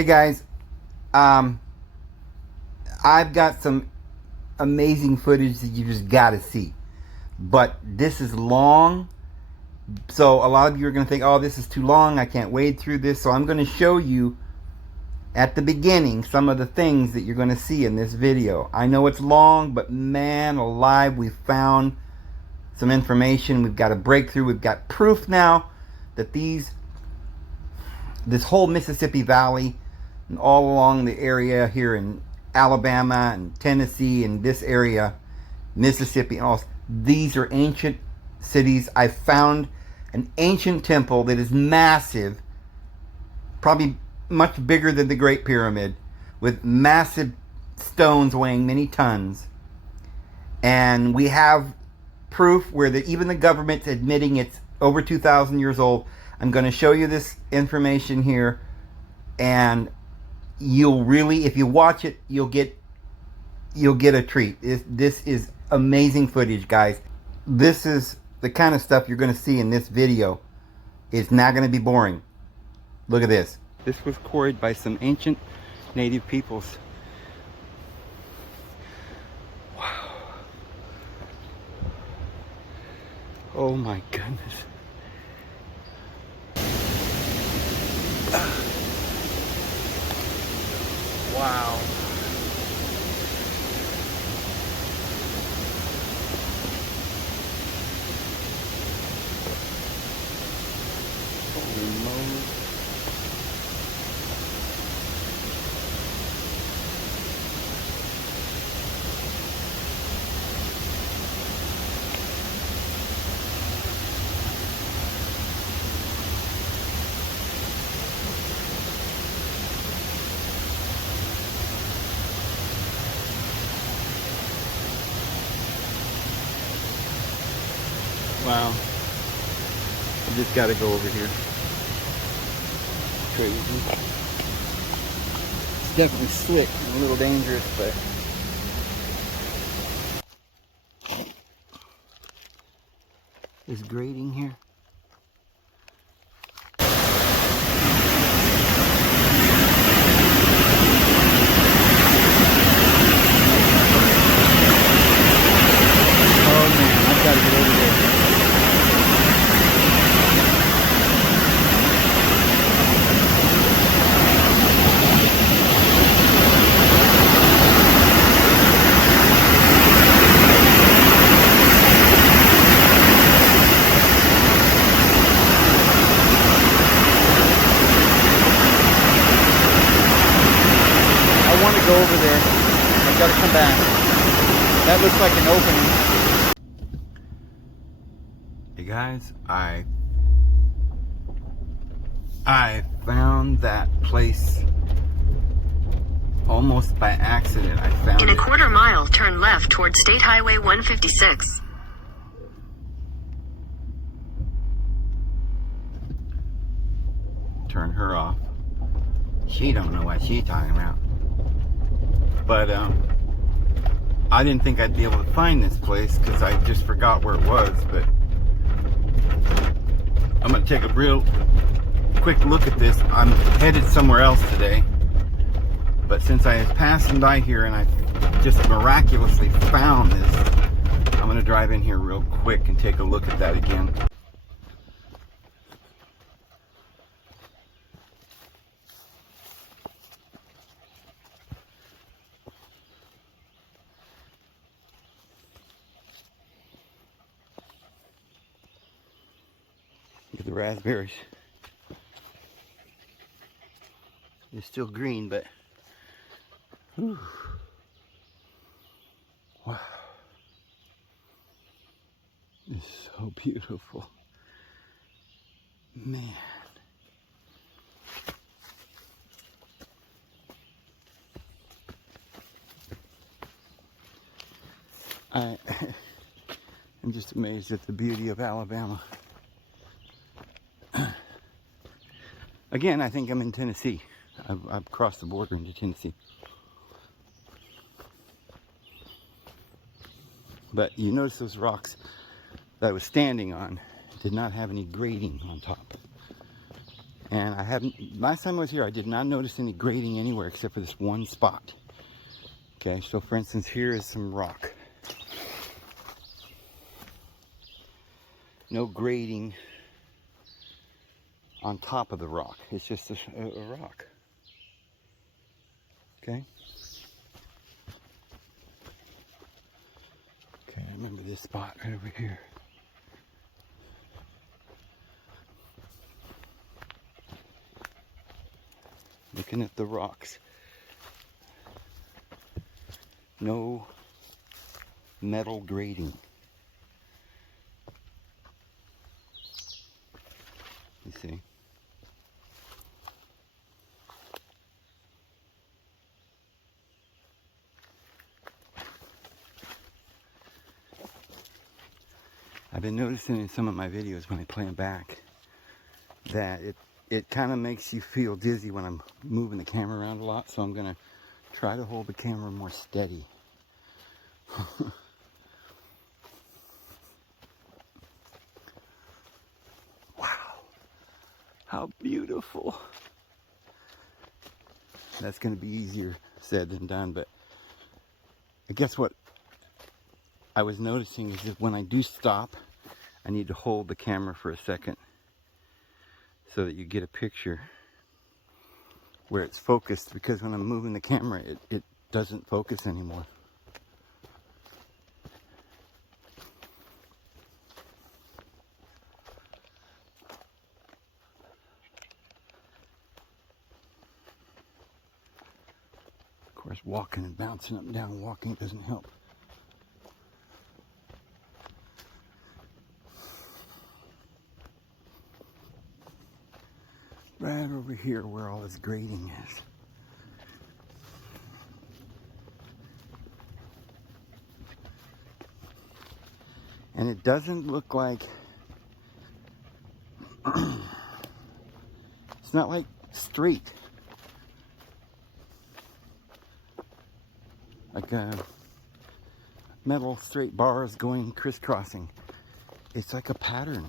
Hey guys, I've got some amazing footage that you just gotta see. But this is long, so a lot of you are gonna think, oh, this is too long, I can't wade through this. So I'm gonna show you at the beginning some of the things that you're gonna see in this video. I know it's long, but man alive, we found some information. We've got a breakthrough. We've got proof now that this whole Mississippi Valley and all along the area here in Alabama and Tennessee and this area, Mississippi, and all, these are ancient cities. I found an ancient temple that is massive, probably much bigger than the Great Pyramid, with massive stones weighing many tons. And we have proof where even the government's admitting it's over 2,000 years old. I'm going to show you this information here, and you'll really, if you watch it, you'll get a treat. This is amazing footage, guys. This is the kind of stuff you're going to see in this video. It's not going to be boring. Look at this. This was quarried by some ancient native peoples. Wow. Oh my goodness. Wow. Holy moly. Wow. I just gotta go over here. Crazy. It's definitely slick and a little dangerous, but there's grading here. Oh man, I've got to get over there. I want to go over there. I've got to come back. That looks like an opening. Hey guys, I found that place almost by accident. I found it. In a quarter mile, turn left toward State Highway 156. Turn her off. She don't know what she's talking about. But I didn't think I'd be able to find this place because I just forgot where it was. But I'm gonna take a real quick look at this. I'm headed somewhere else today, but since I was passing by here and I just miraculously found this, I'm gonna drive in here real quick and take a look at that again. Look at the raspberries. They're still green, but whew. Wow. It's so beautiful. Man. I'm just amazed at the beauty of Alabama. Again, I think I'm in Tennessee. I've crossed the border into Tennessee. But you notice those rocks that I was standing on did not have any grading on top. And I haven't, last time I was here, I did not notice any grading anywhere except for this one spot. Okay, so for instance, here is some rock. No grading on top of the rock. It's just a rock. Okay? Okay, I remember this spot right over here. Looking at the rocks. No metal grading. You see? I've been noticing in some of my videos when I play them back that it kind of makes you feel dizzy when I'm moving the camera around a lot, so I'm going to try to hold the camera more steady. Wow, how beautiful. That's going to be easier said than done, but I guess what I was noticing is that when I do stop, I need to hold the camera for a second so that you get a picture where it's focused, because when I'm moving the camera, it doesn't focus anymore. Of course, walking and bouncing up and down, walking doesn't help. Right over here where all this grading is. And it doesn't look like, it's not like straight. Like metal straight bars going crisscrossing. It's like a pattern,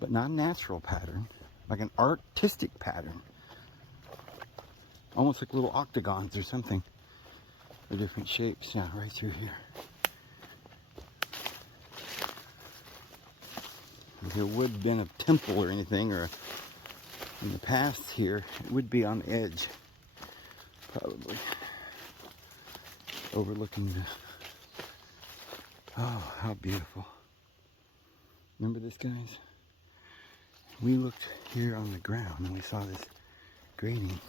but not a natural pattern, like an artistic pattern. Almost like little octagons or something. They're different shapes, yeah, right through here. If there would have been a temple or anything, or in the past here, it would be on the edge, probably. Overlooking the, oh, how beautiful. Remember this, guys? We looked here on the ground and we saw this grading.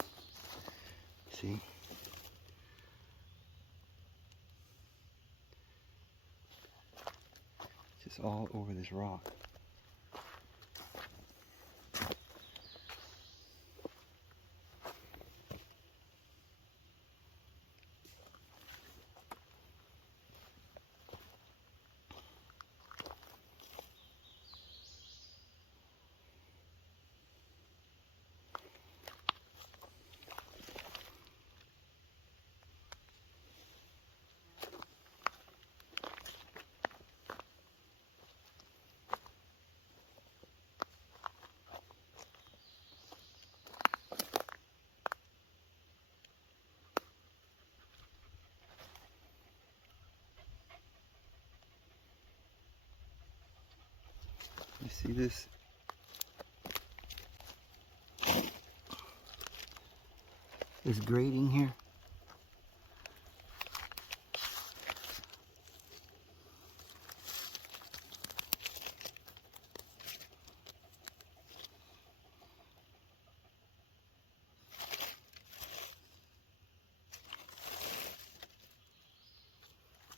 See? Just all over this rock. You see this? This grading here?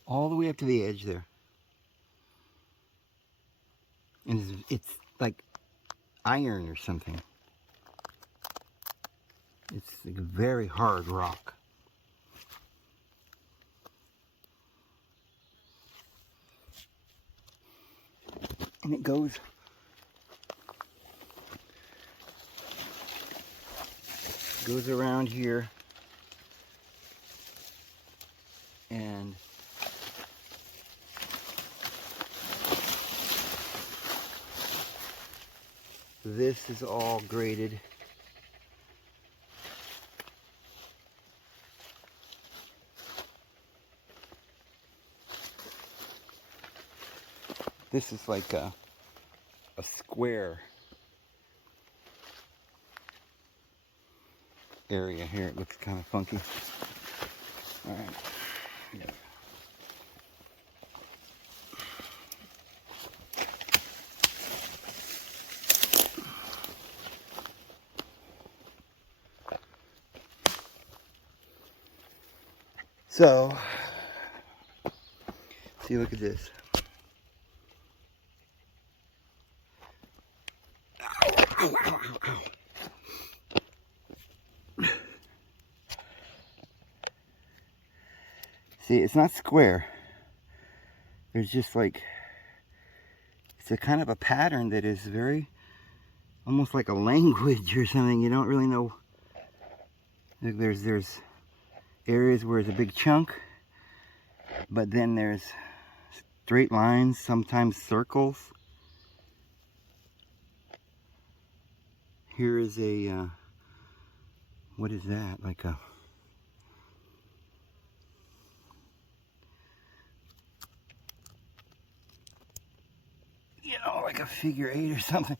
All the way up to the edge there. And it's like iron or something. It's like a very hard rock. And it goes around here, and This is all graded. This is like a square area here. It looks kind of funky. All right. Yeah. So, see, look at this. Ow, ow, ow, ow, ow. See, it's not square. There's just like, it's a kind of a pattern that is very, almost like a language or something. You don't really know. There's areas where it's a big chunk, but then there's straight lines, sometimes circles. Here is a, what is that? Like a, you know, like a figure 8 or something.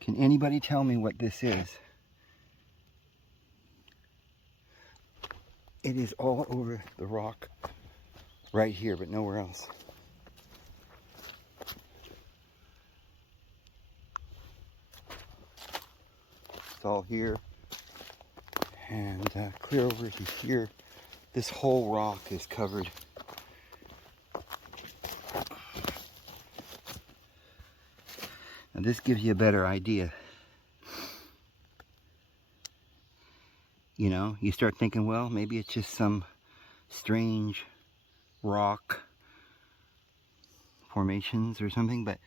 Can anybody tell me what this is? It is all over the rock right here, but nowhere else. It's all here and clear over to here. This whole rock is covered. Now this gives you a better idea. You know, you start thinking, well, maybe it's just some strange rock formations or something, but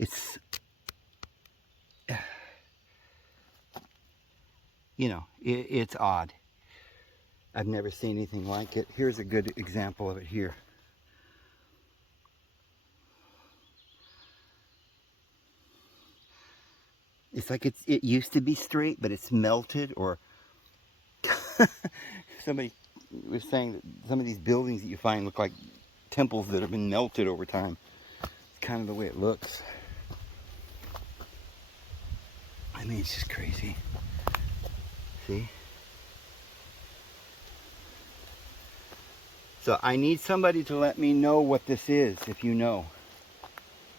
it's, you know, it's odd. I've never seen anything like it. Here's a good example of it here. It's like it used to be straight, but it's melted, or somebody was saying that some of these buildings that you find look like temples that have been melted over time. It's kind of the way it looks. I mean, it's just crazy. See? So I need somebody to let me know what this is, if you know.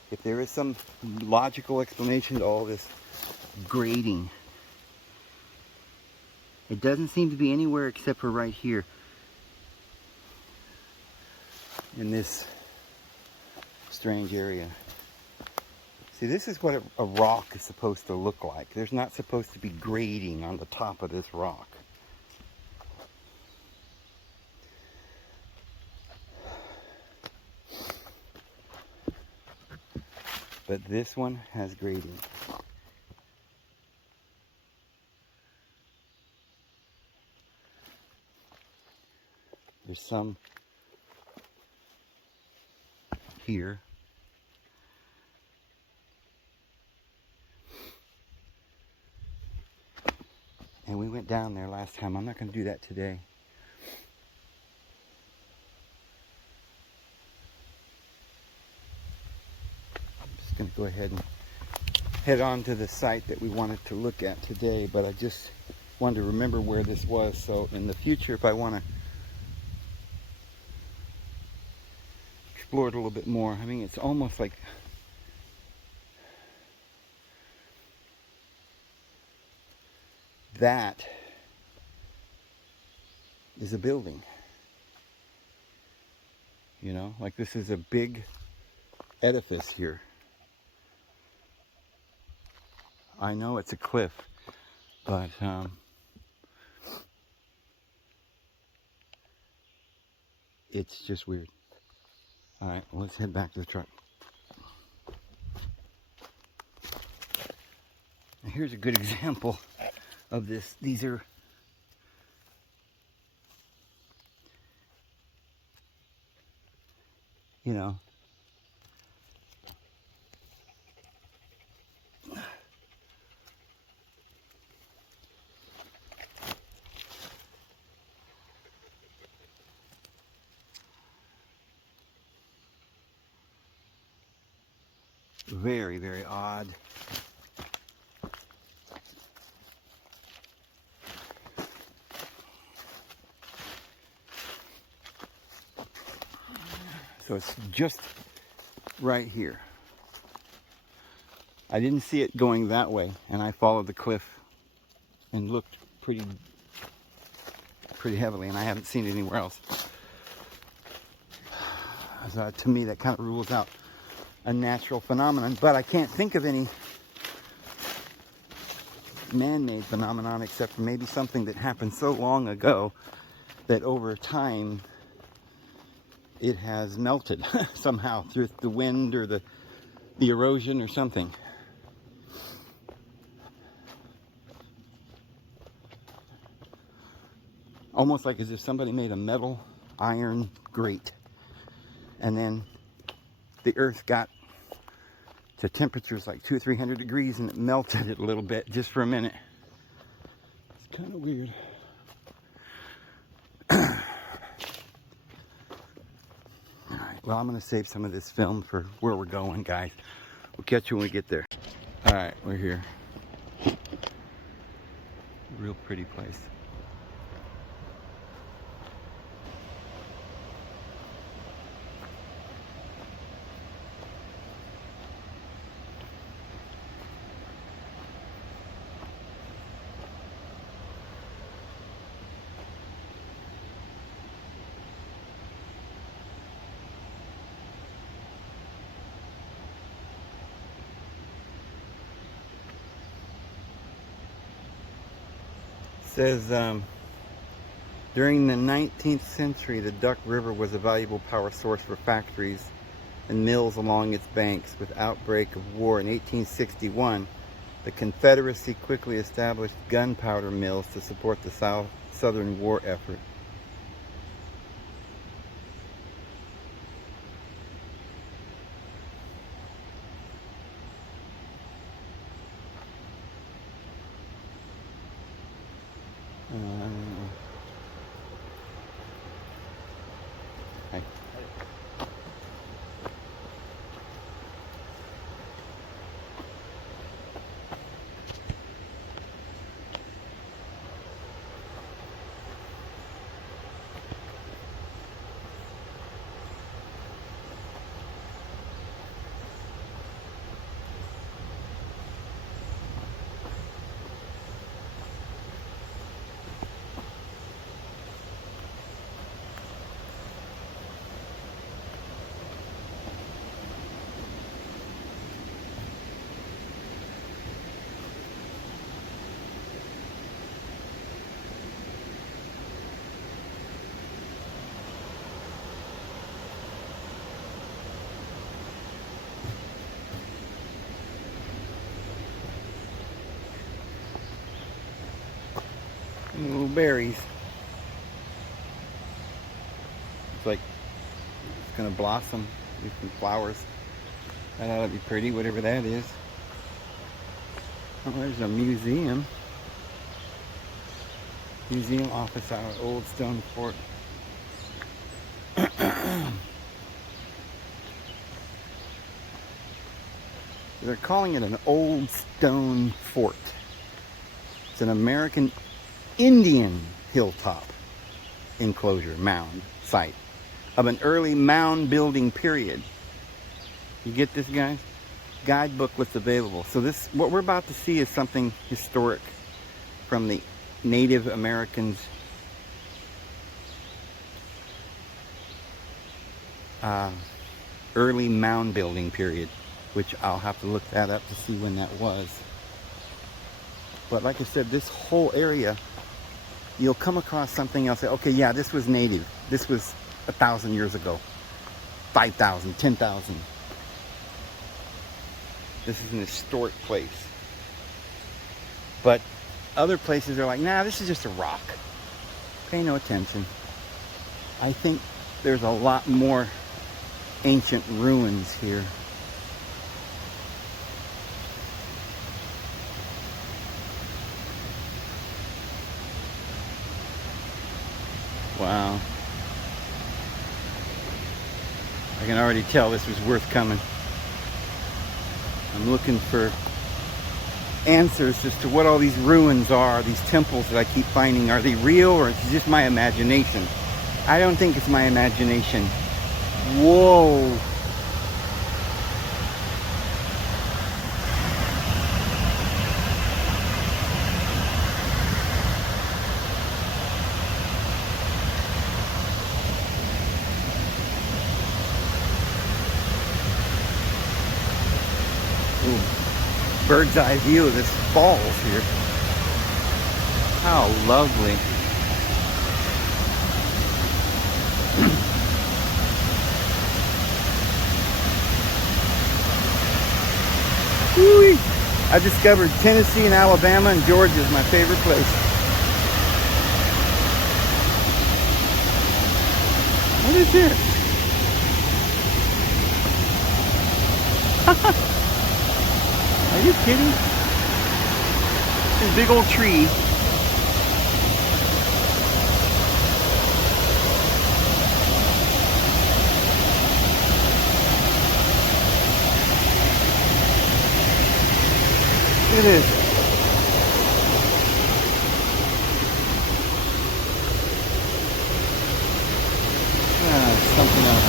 If there is some logical explanation to all this grading. It doesn't seem to be anywhere except for right here in this strange area. See, this is what a rock is supposed to look like. There's not supposed to be grading on the top of this rock. But this one has grading. There's some here. And we went down there last time. I'm not going to do that today. I'm just going to go ahead and head on to the site that we wanted to look at today, but I just wanted to remember where this was, so in the future, if I want to explore it a little bit more. I mean, it's almost like that is a building. You know, like this is a big edifice here. I know it's a cliff, but it's just weird. All right, well, let's head back to the truck. Now here's a good example of this. These are you know. Very, very odd. So it's just right here. I didn't see it going that way, and I followed the cliff and looked pretty heavily, and I haven't seen it anywhere else. So to me, that kind of rules out a natural phenomenon, but I can't think of any man-made phenomenon except for maybe something that happened so long ago that over time it has melted somehow through the wind or the erosion or something. Almost like as if somebody made a metal iron grate and then the earth got to temperatures like 200 or 300 degrees and it melted it a little bit just for a minute. It's kind of weird. Alright, well, I'm going to save some of this film for where we're going, guys. We'll catch you when we get there. Alright, we're here. Real pretty place. Says during the 19th century, the Duck River was a valuable power source for factories and mills along its banks. With outbreak of war in 1861, the Confederacy quickly established gunpowder mills to support the Southern war effort. Hi. Little berries. It's like it's gonna blossom with some flowers. That ought to be pretty, whatever that is. Oh, there's a museum. Museum office out of Old Stone Fort. They're calling it an Old Stone Fort. It's an American Indian hilltop enclosure mound site of an early mound building period. You get this, guys? Guidebook was available. So this, what we're about to see, is something historic from the Native Americans' early mound building period, which I'll have to look that up to see when that was. But like I said, this whole area, you'll come across something else. Okay, yeah, this was native. This was 1,000 years ago. 5,000, 10,000. This is an historic place. But other places are like, nah, this is just a rock. Pay no attention. I think there's a lot more ancient ruins here. Wow. I can already tell this was worth coming. I'm looking for answers as to what all these ruins are, these temples that I keep finding. Are they real or is it just my imagination? I don't think it's my imagination. Whoa. Ooh. Bird's eye view of this falls here. How lovely. Woo-wee. I discovered Tennessee and Alabama and Georgia is my favorite place. What is this? Are you kidding? This big old tree. It is. Something else.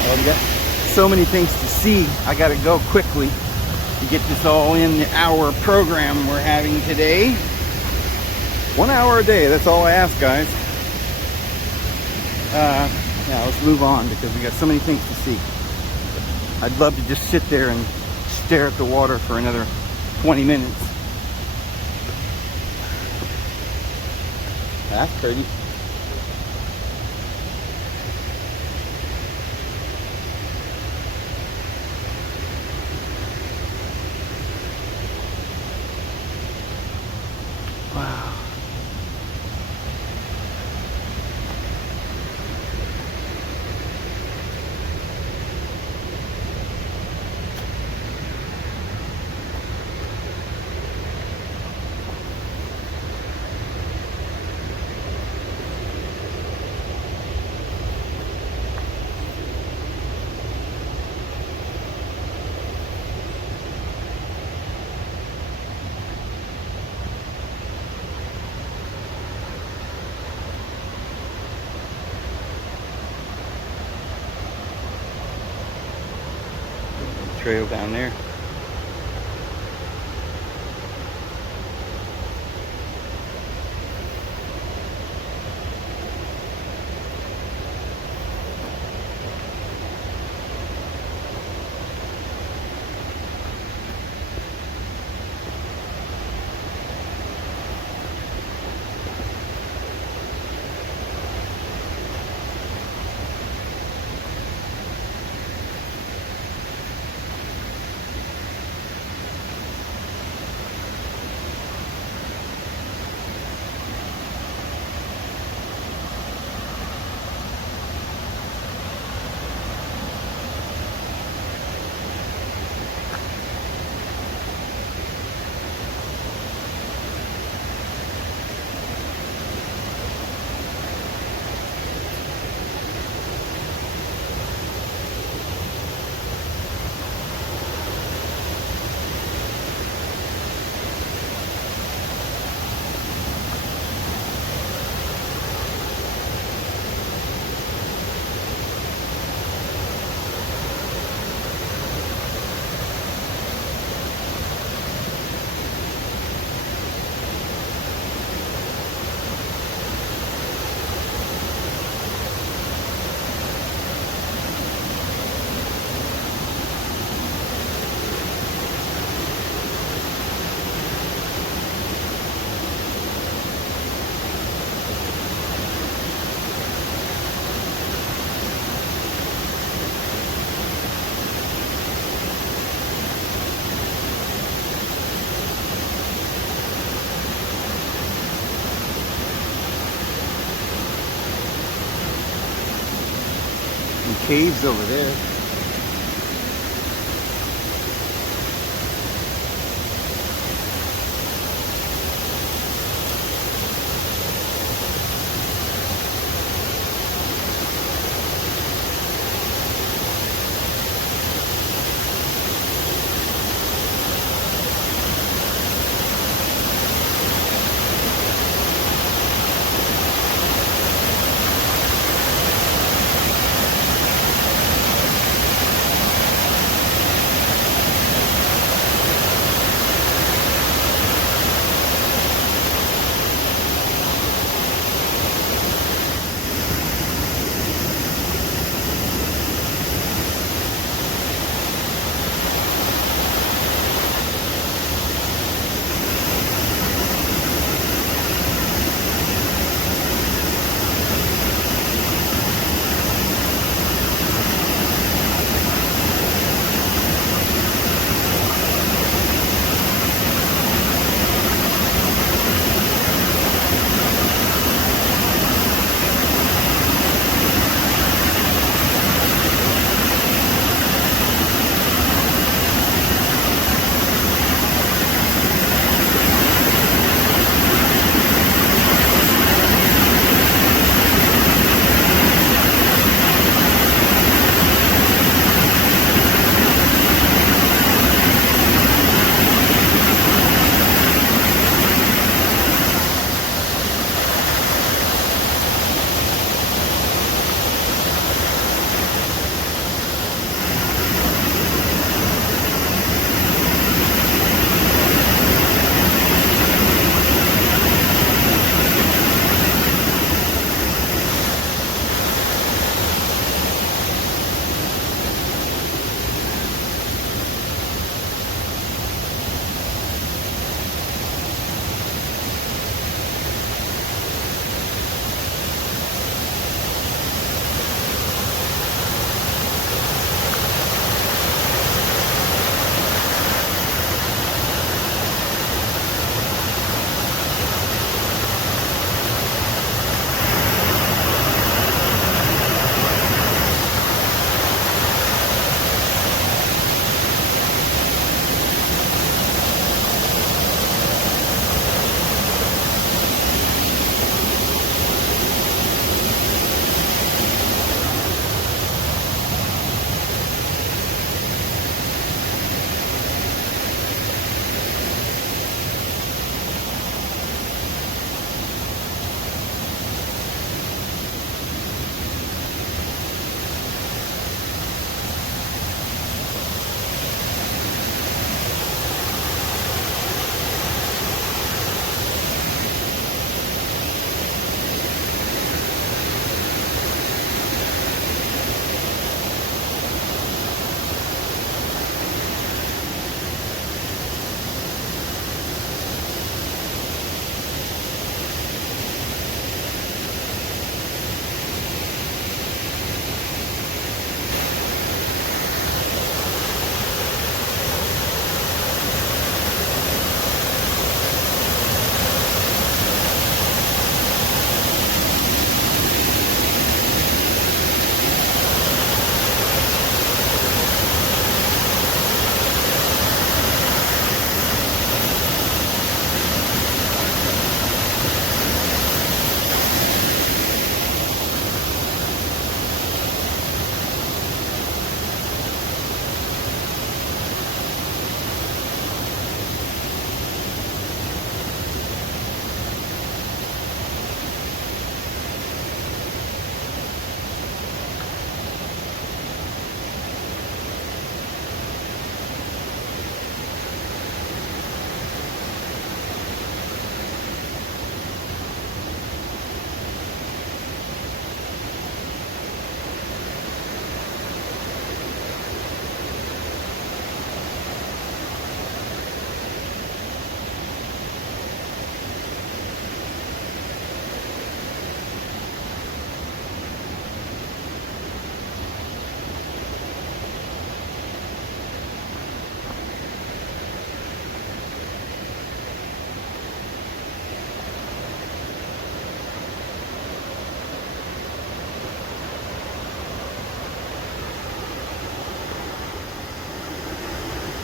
Well, we got so many things to see. I gotta go quickly to get this all in the hour program we're having today. 1 hour a day, that's all I ask, guys. Yeah, let's move on because we got so many things to see. I'd love to just sit there and stare at the water for another 20 minutes. That's pretty. Wow. Trail down there. And caves over there.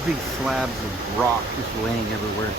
Big slabs of rock just laying everywhere.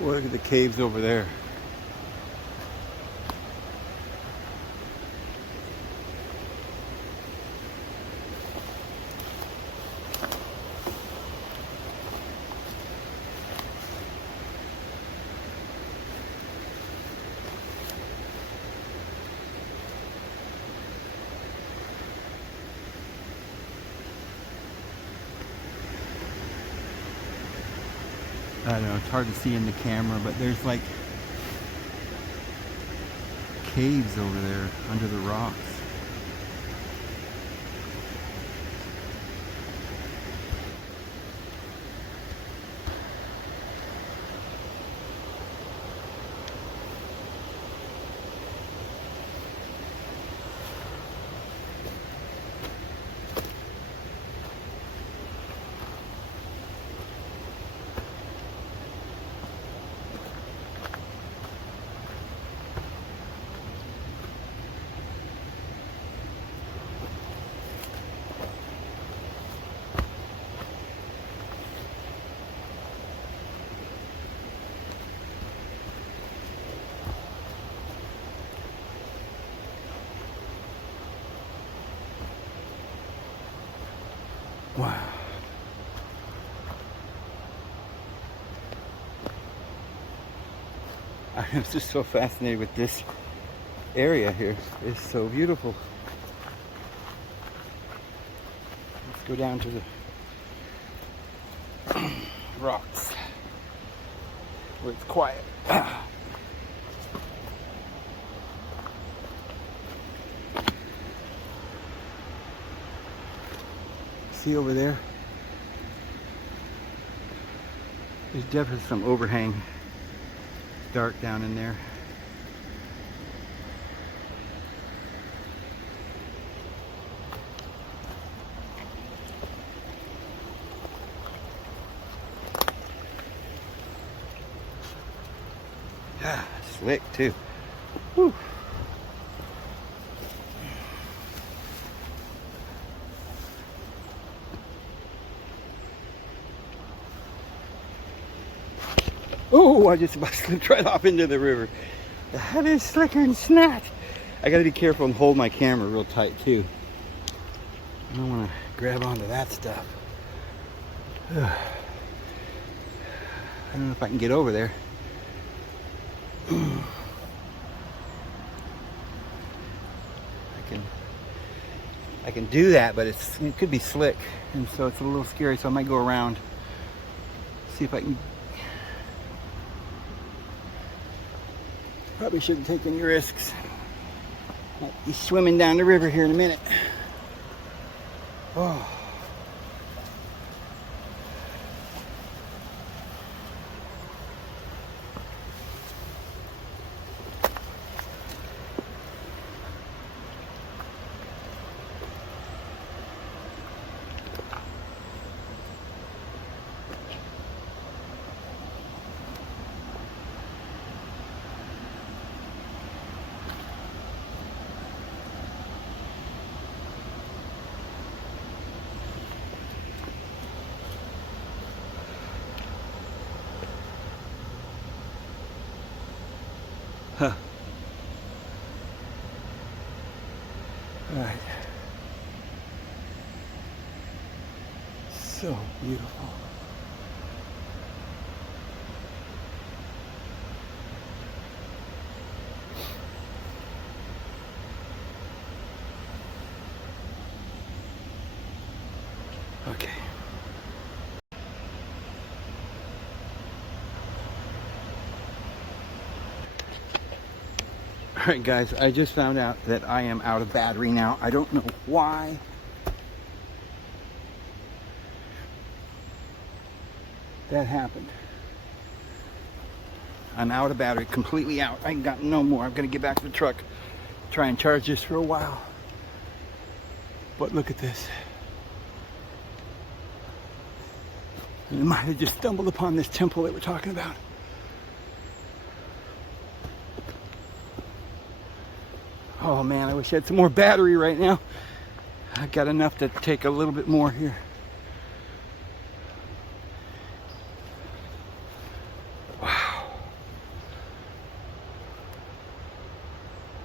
Look at the caves over there. I don't know, it's hard to see in the camera, but there's like caves over there under the rocks. Wow. I'm just so fascinated with this area here. It's so beautiful. Let's go down to the rocks where it's quiet. See over there? There's definitely some overhang. Dark down in there. Yeah, slick too. Whew. Oh, I just about slipped right off into the river. That is slicker than snot. I gotta be careful and hold my camera real tight too. I don't wanna grab onto that stuff. I don't know if I can get over there. I can do that, but it could be slick, and so it's a little scary, so I might go around, see if I can. Probably shouldn't take any risks. Might be swimming down the river here in a minute. Oh. All right. So beautiful. Okay. All right, guys, I just found out that I am out of battery now. I don't know why. That happened. I'm out of battery, completely out. I ain't got no more. I'm gonna get back to the truck, try and charge this for a while. But look at this. I might have just stumbled upon this temple that we're talking about. Oh man, I wish I had some more battery right now. I got enough to take a little bit more here. Wow.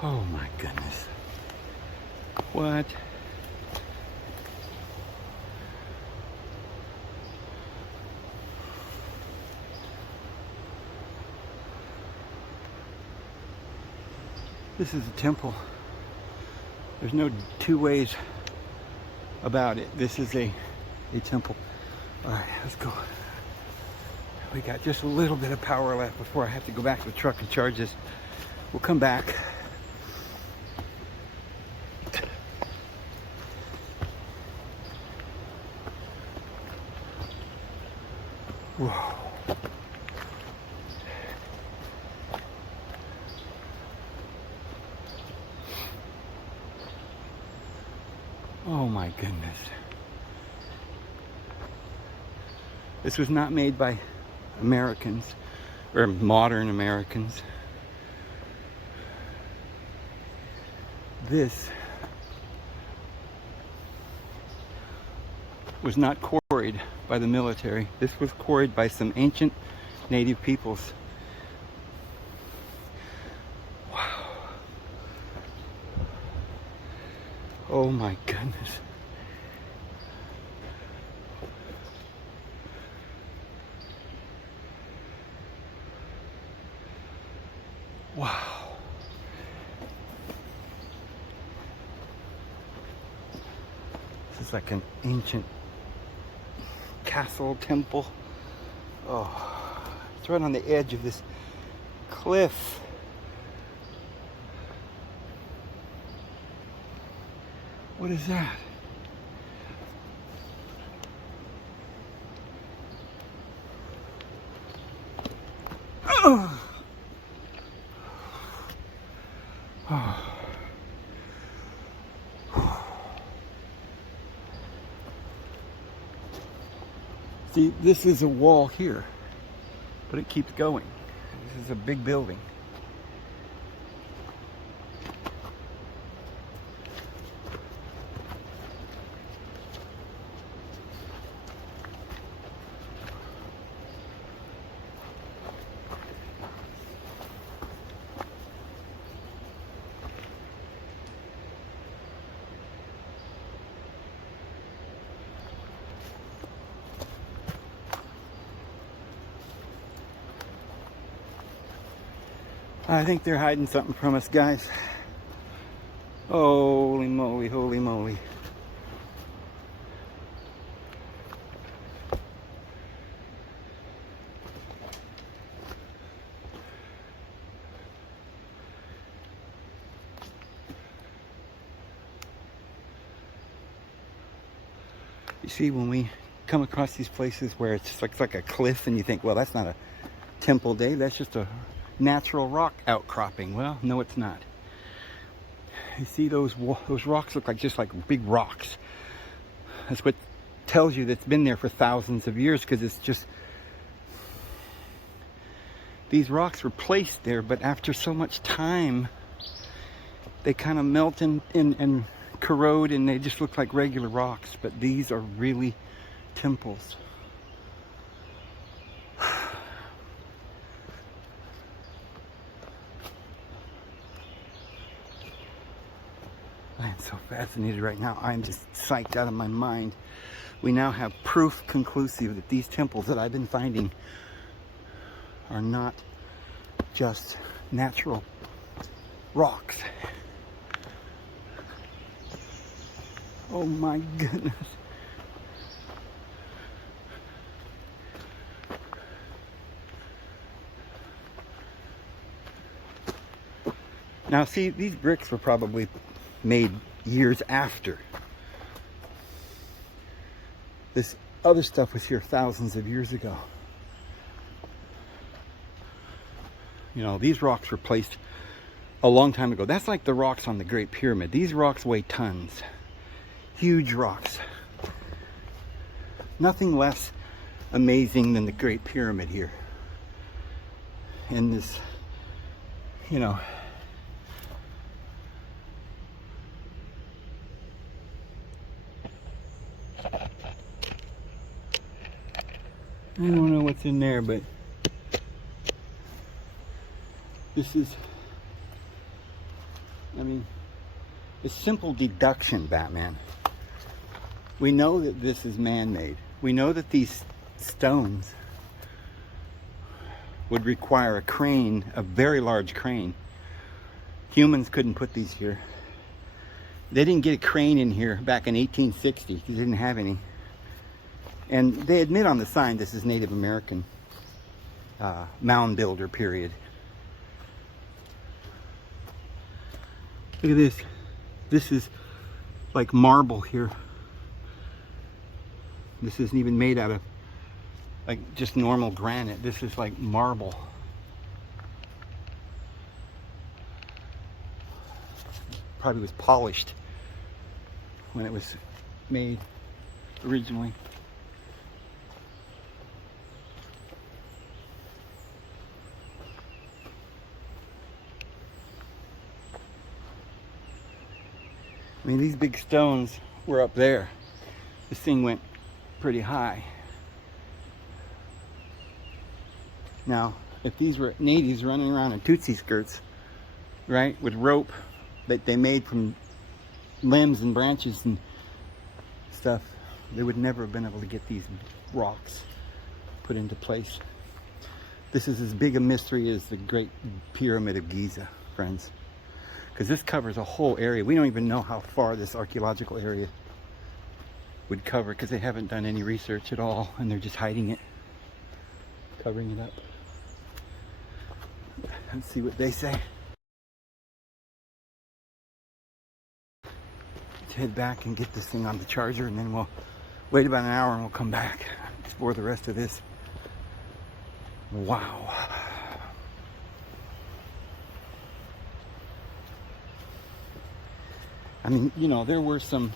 Oh my goodness. What? This is a temple. There's no two ways about it. This is a temple. All right, let's go. We got just a little bit of power left before I have to go back to the truck and charge this. We'll come back. Whoa. Oh my goodness. This was not made by Americans or modern Americans. This was not quarried by the military. This was quarried by some ancient native peoples. Wow. Oh my goodness. Wow. This is like an ancient castle, temple. Oh, it's right on the edge of this cliff. What is that? Oh. Oh. See, this is a wall here, but it keeps going. This is a big building. I think they're hiding something from us, guys. Holy moly, holy moly. You see, when we come across these places where it's like a cliff and you think, well, that's not a temple, Dave, that's just a natural rock outcropping. Well, no, it's not. You see, those rocks look like just like big rocks. That's what tells you that it's been there for thousands of years, because it's just, these rocks were placed there, but after so much time they kind of melt and corrode, and they just look like regular rocks. But these are really temples. I am so fascinated right now. I am just psyched out of my mind. We now have proof conclusive that these temples that I've been finding are not just natural rocks. Oh my goodness. Now see, these bricks were probably made years after. This other stuff was here thousands of years ago. You know, these rocks were placed a long time ago. That's like the rocks on the Great Pyramid. These rocks weigh tons. Huge rocks. Nothing less amazing than the Great Pyramid here. And this, you know, I don't know what's in there, but this is, I mean, it's simple deduction, Batman. We know that this is man-made. We know that these stones would require a crane, a very large crane. Humans couldn't put these here. They didn't get a crane in here back in 1860 because they didn't have any. And they admit on the sign this is Native American mound builder period. Look at this. This is like marble here. This isn't even made out of like just normal granite. This is like marble. Probably was polished when it was made originally. I mean, these big stones were up there. This thing went pretty high. Now, if these were natives running around in Tootsie skirts, right, with rope that they made from limbs and branches and stuff, they would never have been able to get these rocks put into place. This is as big a mystery as the Great Pyramid of Giza, friends. Because this covers a whole area. We don't even know how far this archaeological area would cover because they haven't done any research at all and they're just hiding it, covering it up. Let's see what they say. Let's head back and get this thing on the charger and then we'll wait about an hour and we'll come back, explore the rest of this. Wow. I mean, you know, there were some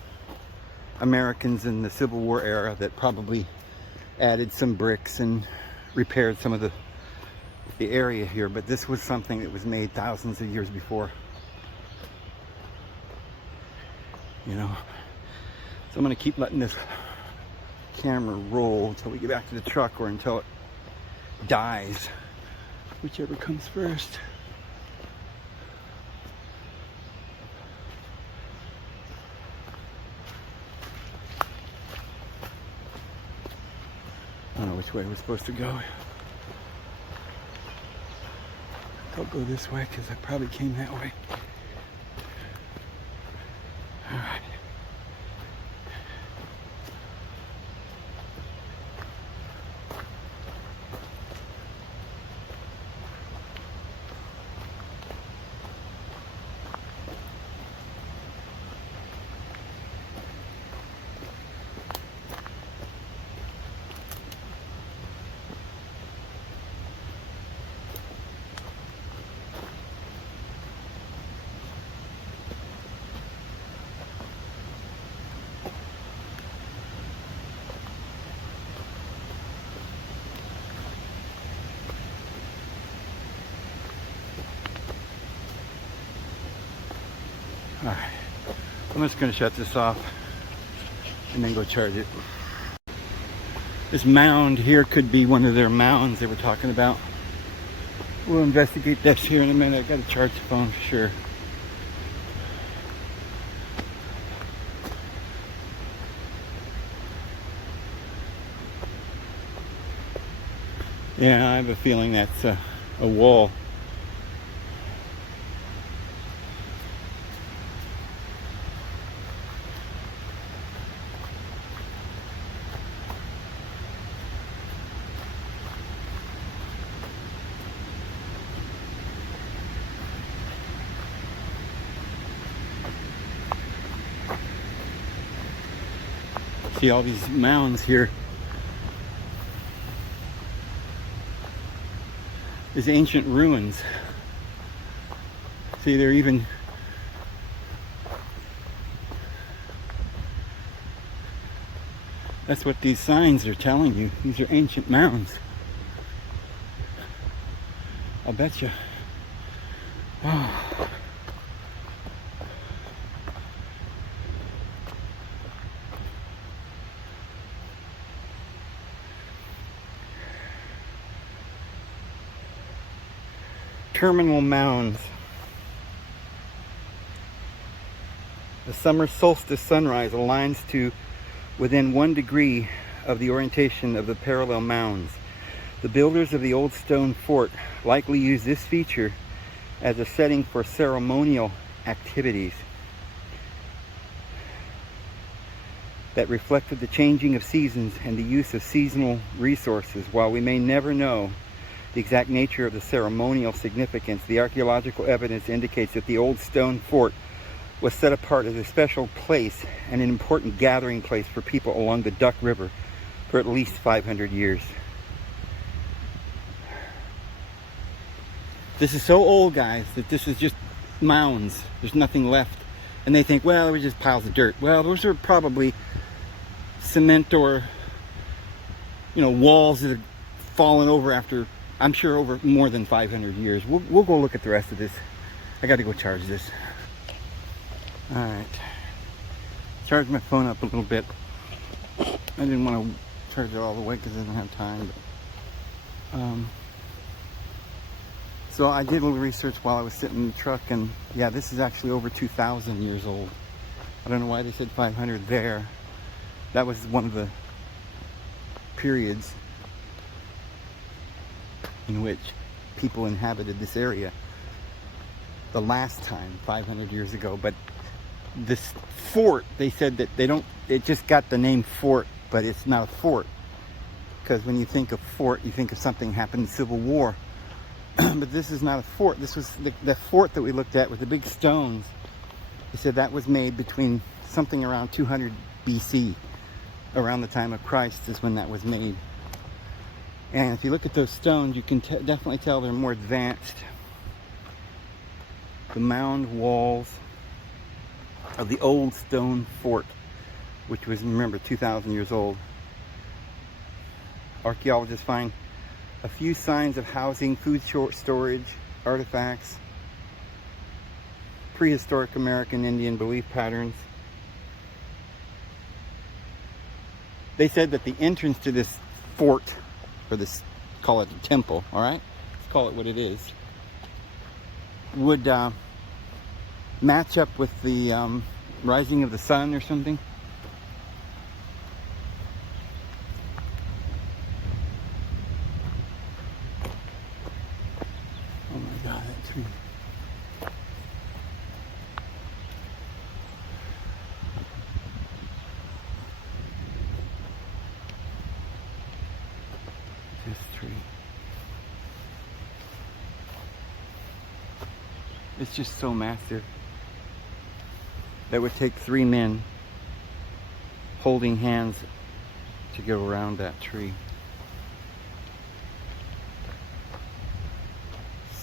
Americans in the Civil War era that probably added some bricks and repaired some of the area here, but this was something that was made thousands of years before. You know, so I'm going to keep letting this camera roll until we get back to the truck or until it dies, whichever comes first. I don't know which way we're supposed to go. I'll go this way because I probably came that way. All right. Alright, I'm just going to shut this off and then go charge it. This mound here could be one of their mounds they were talking about. We'll investigate this here in a minute. I've got to charge the phone for sure. Yeah, I have a feeling that's a wall. See all these mounds here. These ancient ruins. See, they're even that's what these signs are telling you. These are ancient mounds. I'll bet you. Oh. Terminal mounds. The summer solstice sunrise aligns to within 1 degree of the orientation of the parallel mounds. The builders of the old stone fort likely used this feature as a setting for ceremonial activities that reflected the changing of seasons and the use of seasonal resources. While we may never know the exact nature of the ceremonial significance, the archaeological evidence indicates that the old stone fort was set apart as a special place and an important gathering place for people along the Duck River for at least 500 years. This is so old, guys, that this is just mounds. There's nothing left. And they think, well, it was just piles of dirt. Well, those are probably cement or, walls that have fallen over after, I'm sure, over more than 500 years. We'll go look at the rest of this. I got to go charge this. All right. Charge my phone up a little bit. I didn't want to charge it all the way because I didn't have time. But, so I did a little research while I was sitting in the truck, and yeah, this is actually over 2,000 years old. I don't know why they said 500 there. That was one of the periods in which people inhabited this area the last time, 500 years ago. But this fort, they said that it just got the name fort, but it's not a fort. Because when you think of fort, you think of something happened in the Civil War. But this is not a fort. This was the fort that we looked at with the big stones. They said that was made between something around 200 BC. Around the time of Christ is when that was made. And if you look at those stones, you can definitely tell they're more advanced. The mound walls of the old stone fort, which was, remember, 2,000 years old. Archaeologists find a few signs of housing, food storage, artifacts, prehistoric American Indian belief patterns. They said that the entrance to this fort, or this, call it a temple, all right? Let's call it what it is, would match up with the rising of the sun or something. Oh my God, that tree. This tree. It's just so massive. That would take 3 men holding hands to go around that tree.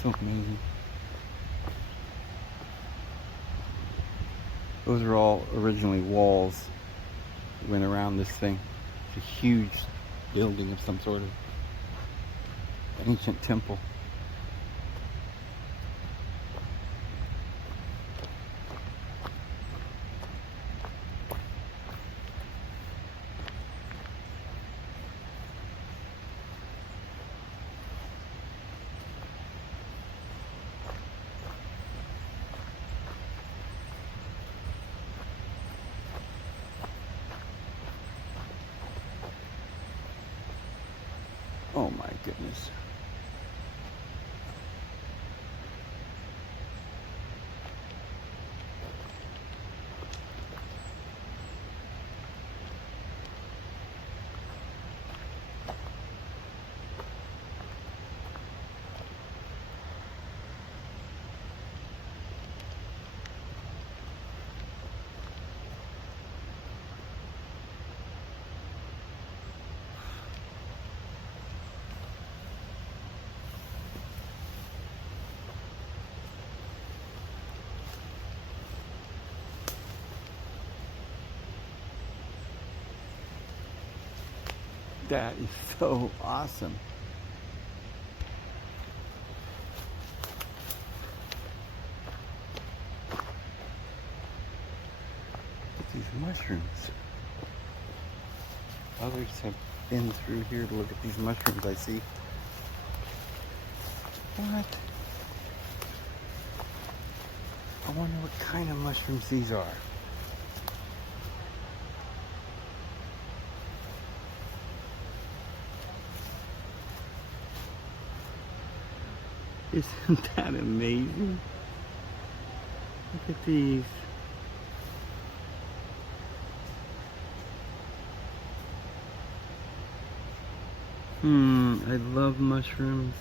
So amazing. Those are all originally walls that went around this thing. It's a huge building of some sort of ancient temple. Oh Oh my goodness. That is so awesome. Look at these mushrooms. Others have been through here to look at these mushrooms, I see. What? I wonder what kind of mushrooms these are. Isn't that amazing? Look at these. I love mushrooms.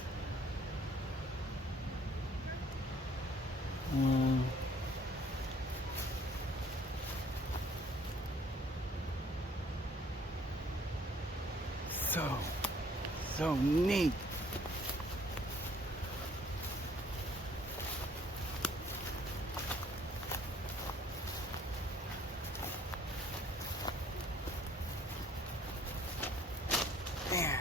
So neat. Man.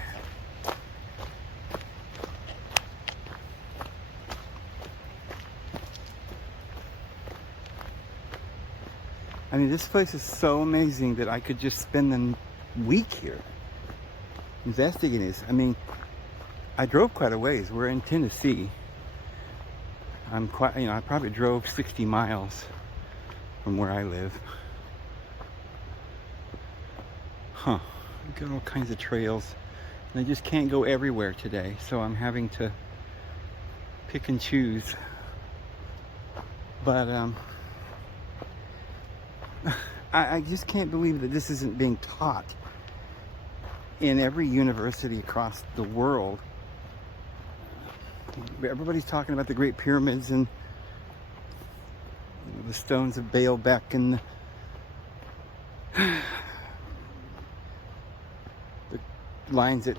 I mean, this place is so amazing that I could just spend the week here investigating this. I mean, I drove quite a ways. We're in Tennessee. I probably drove 60 miles from where I live. Huh. We've got all kinds of trails. And I just can't go everywhere today, so I'm having to pick and choose. But I just can't believe that this isn't being taught in every university across the world. Everybody's talking about the Great Pyramids and the stones of Baalbek and the lines at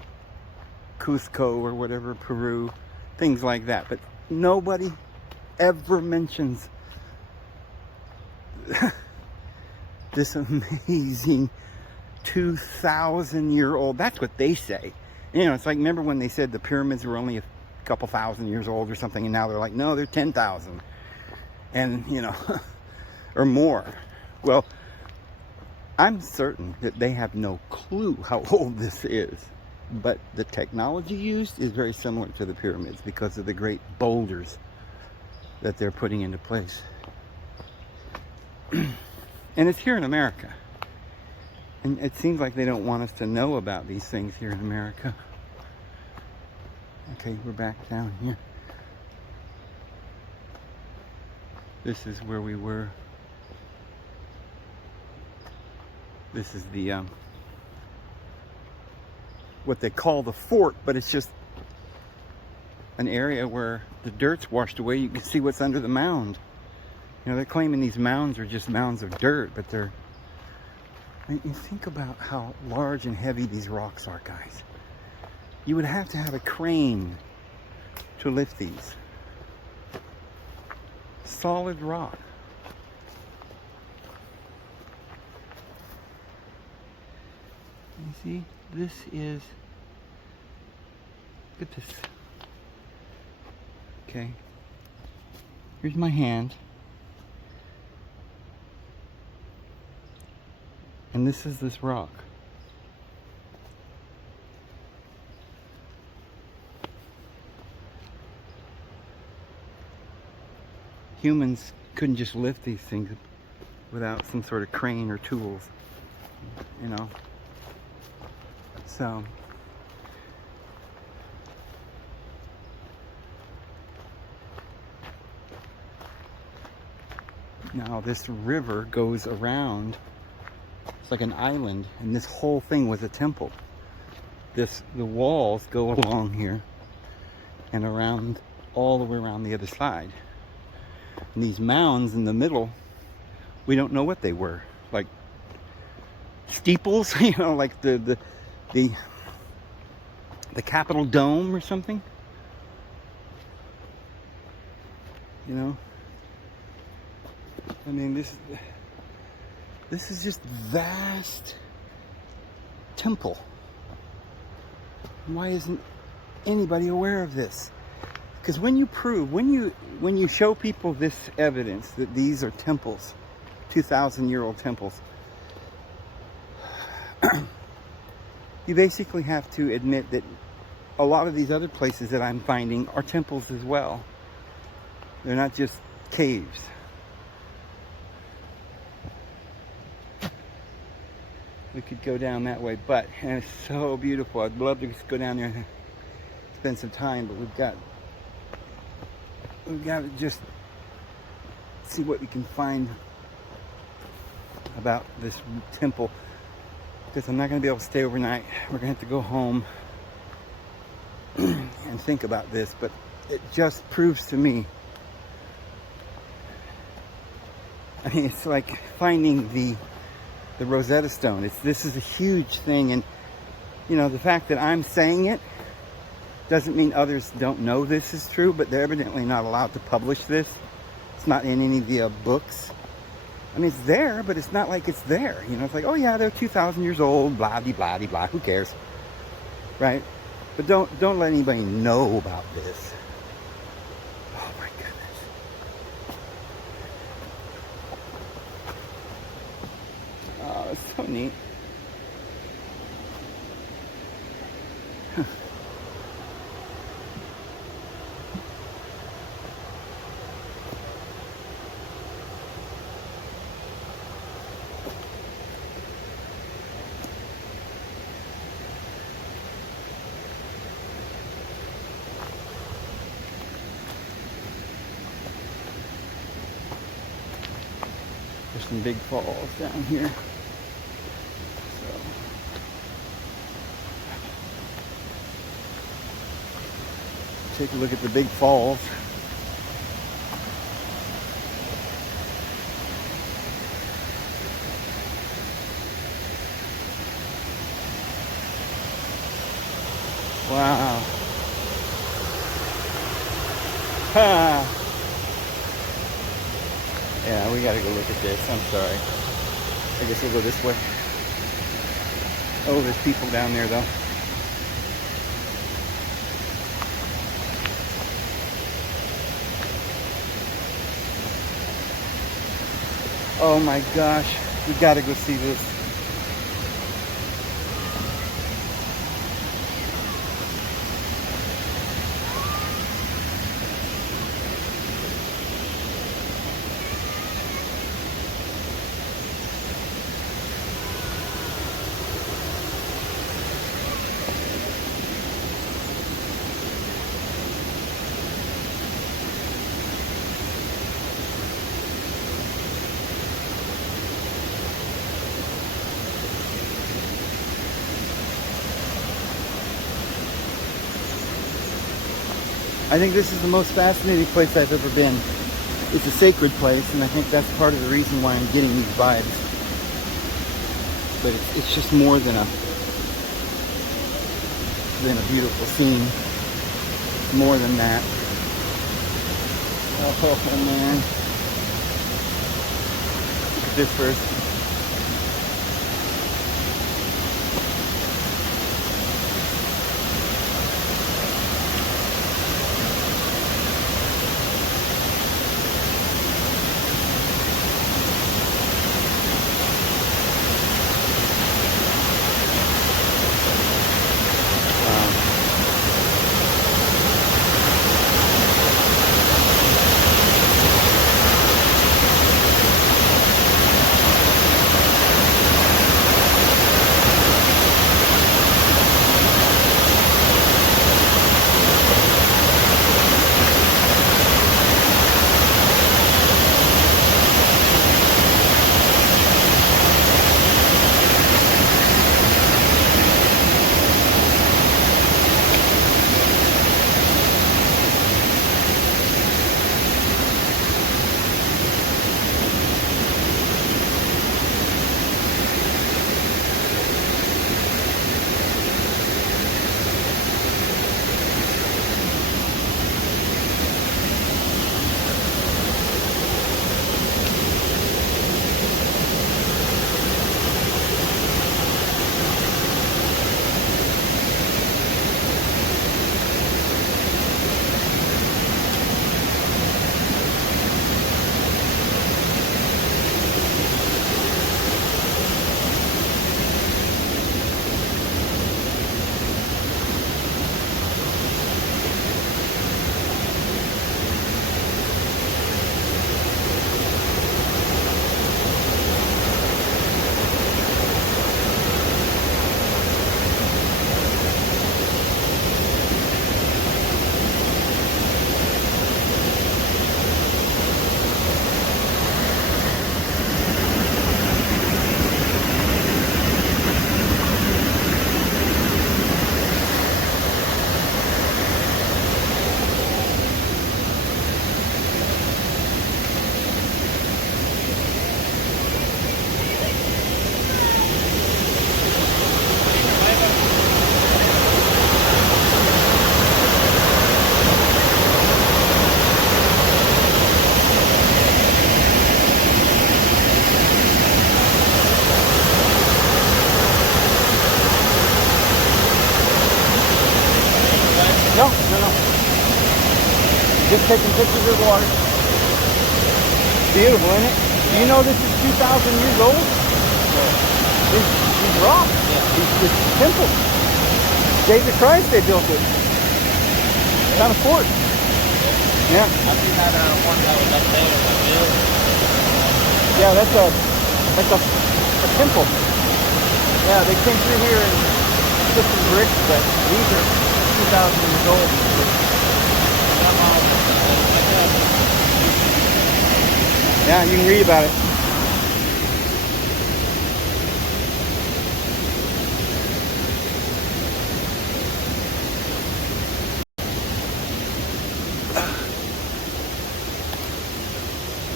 Cusco or whatever, Peru, things like that. But nobody ever mentions this amazing 2,000-year-old, that's what they say. You know, it's like, remember when they said the pyramids were only a couple thousand years old or something, and now they're like, no, they're 10,000. And, you know, or more. Well, I'm certain that they have no clue how old this is. But the technology used is very similar to the pyramids because of the great boulders that they're putting into place. And it's here in America. And it seems like they don't want us to know about these things here in America. Okay, we're back down here. This is where we were. This is the what they call the fort, but it's just an area where the dirt's washed away. You can see what's under the mound. You know, they're claiming these mounds are just mounds of dirt, but they're... You think about how large and heavy these rocks are, guys. You would have to have a crane to lift these. Solid rock. You see, this is... Look at this. Okay. Here's my hand. And this is this rock. Humans couldn't just lift these things without some sort of crane or tools, you know. So, Now this river goes around. It's like an island, and this whole thing was a temple. The walls go along here and around all the way around the other side. And these mounds in the middle, we don't know what they were. Like steeples, you know, like the Capitol Dome or something. You know, I mean, this is just vast temple. Why isn't anybody aware of this? Because when you show people this evidence that these are temples, 2,000-year-old temples, you basically have to admit that a lot of these other places that I'm finding are temples as well. They're not just caves. We could go down that way, but and it's so beautiful. I'd love to just go down there and spend some time, but we've got to just see what we can find about this temple, because I'm not going to be able to stay overnight. We're going to have to go home and think about this, but it just proves to me, I mean, it's like finding the Rosetta Stone. This is a huge thing, and you know, the fact that I'm saying it doesn't mean others don't know this is true, but they're evidently not allowed to publish this. It's not in any of the books. I mean, it's there, but it's not like it's there. You know, it's like, oh yeah, they're 2,000 years old, blah, blah, blah, blah, who cares? Right? But don't let anybody know about this. Oh my goodness. Oh, it's so neat. There's some big falls down here. So, take a look at the big falls. Wow. Ha. Yeah, we gotta go look at this. I'm sorry. I guess we'll go this way. Oh, there's people down there though. Oh my gosh, we gotta go see this. I think this is the most fascinating place I've ever been. It's a sacred place, and I think that's part of the reason why I'm getting these vibes. But it's just more than a beautiful scene. It's more than that. Oh man. Look at this first. Just taking pictures of the water. Beautiful, isn't it? Do you know this is 2,000 years old? These rocks. This temple. Days of Christ, they built it. Kind of fort. Yeah. I seen that one that was up there in the field. Yeah, that's a temple. Yeah, they came through here and put some bricks, but these are 2,000 years old. Yeah, you can read about it.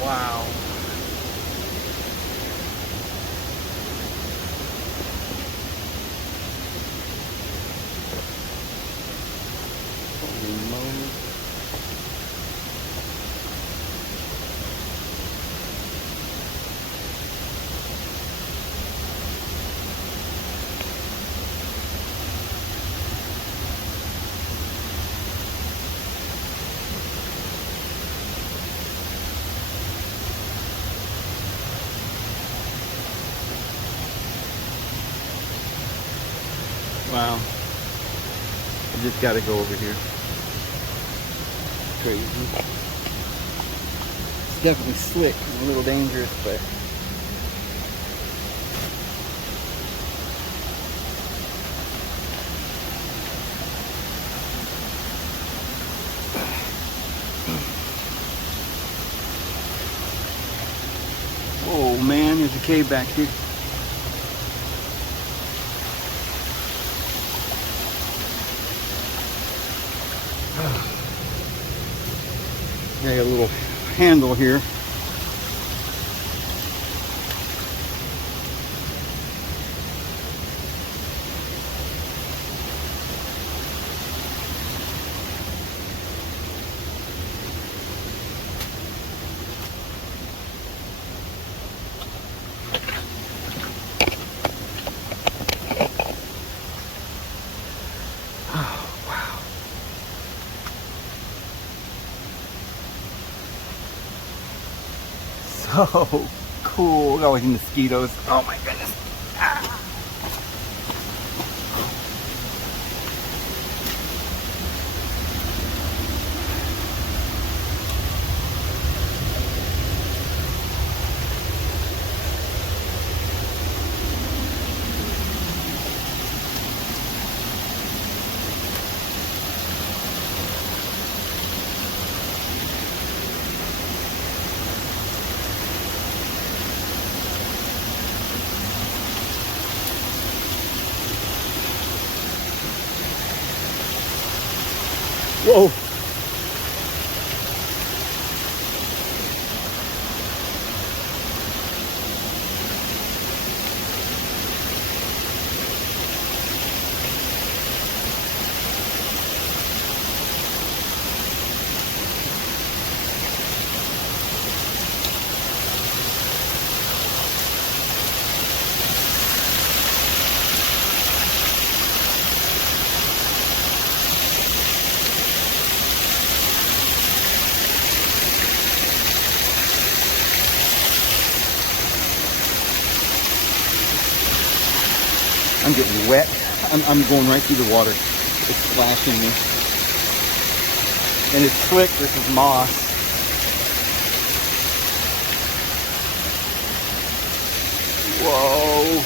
Wow. Holy moly. Wow. I just got to go over here. Crazy. It's definitely slick and a little dangerous, but oh man, there's a cave back here. I got a little handle here. So cool. Look at all these mosquitoes. Oh my goodness. Ah. Whoa. I'm getting wet. I'm going right through the water. It's splashing me. And it's slick. This is moss. Whoa.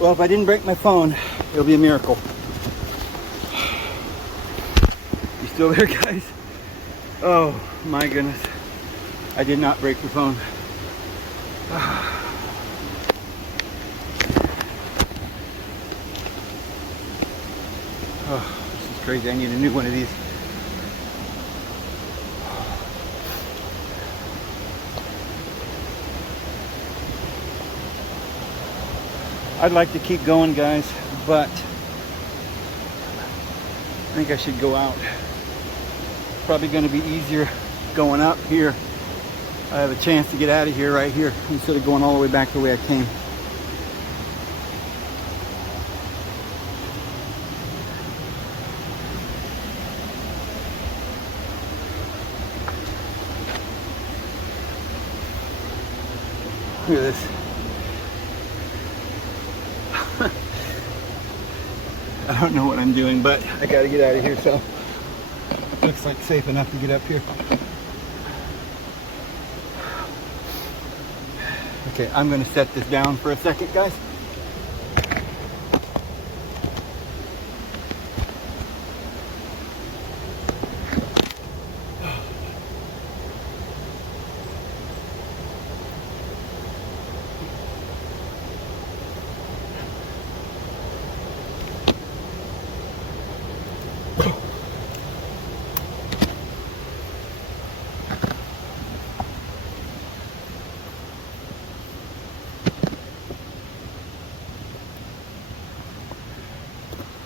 Well, if I didn't break my phone, it'll be a miracle. You still there, guys? Oh my goodness. I did not break the phone. Oh, this is crazy. I need a new one of these. I'd like to keep going, guys, but I think I should go out. Probably going to be easier going up here. I have a chance to get out of here right here instead of going all the way back the way I came. Look at this. I don't know what I'm doing, but I gotta get out of here, so looks like safe enough to get up here. Okay, I'm gonna set this down for a second, guys.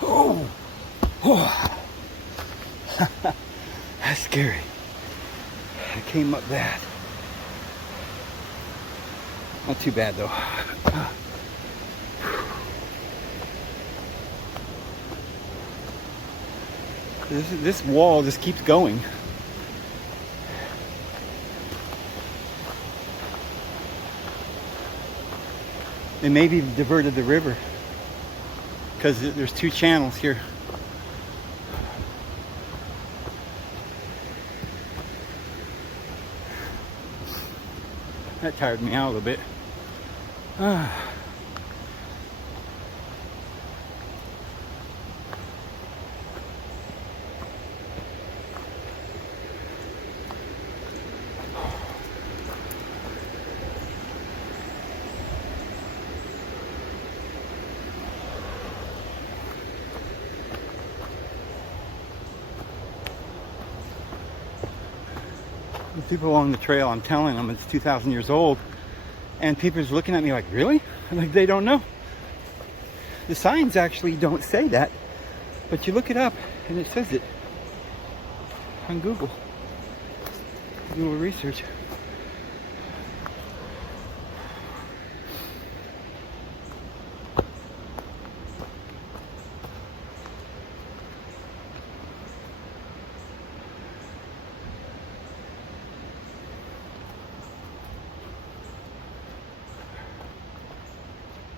Oh, that's scary. I came up that. Not too bad though. This wall just keeps going. They maybe diverted the river because there's two channels here. That tired me out a little bit. The people along the trail, I'm telling them it's 2,000 years old, and people are looking at me like, really? Like they don't know. The signs actually don't say that, but you look it up and it says it on Google research.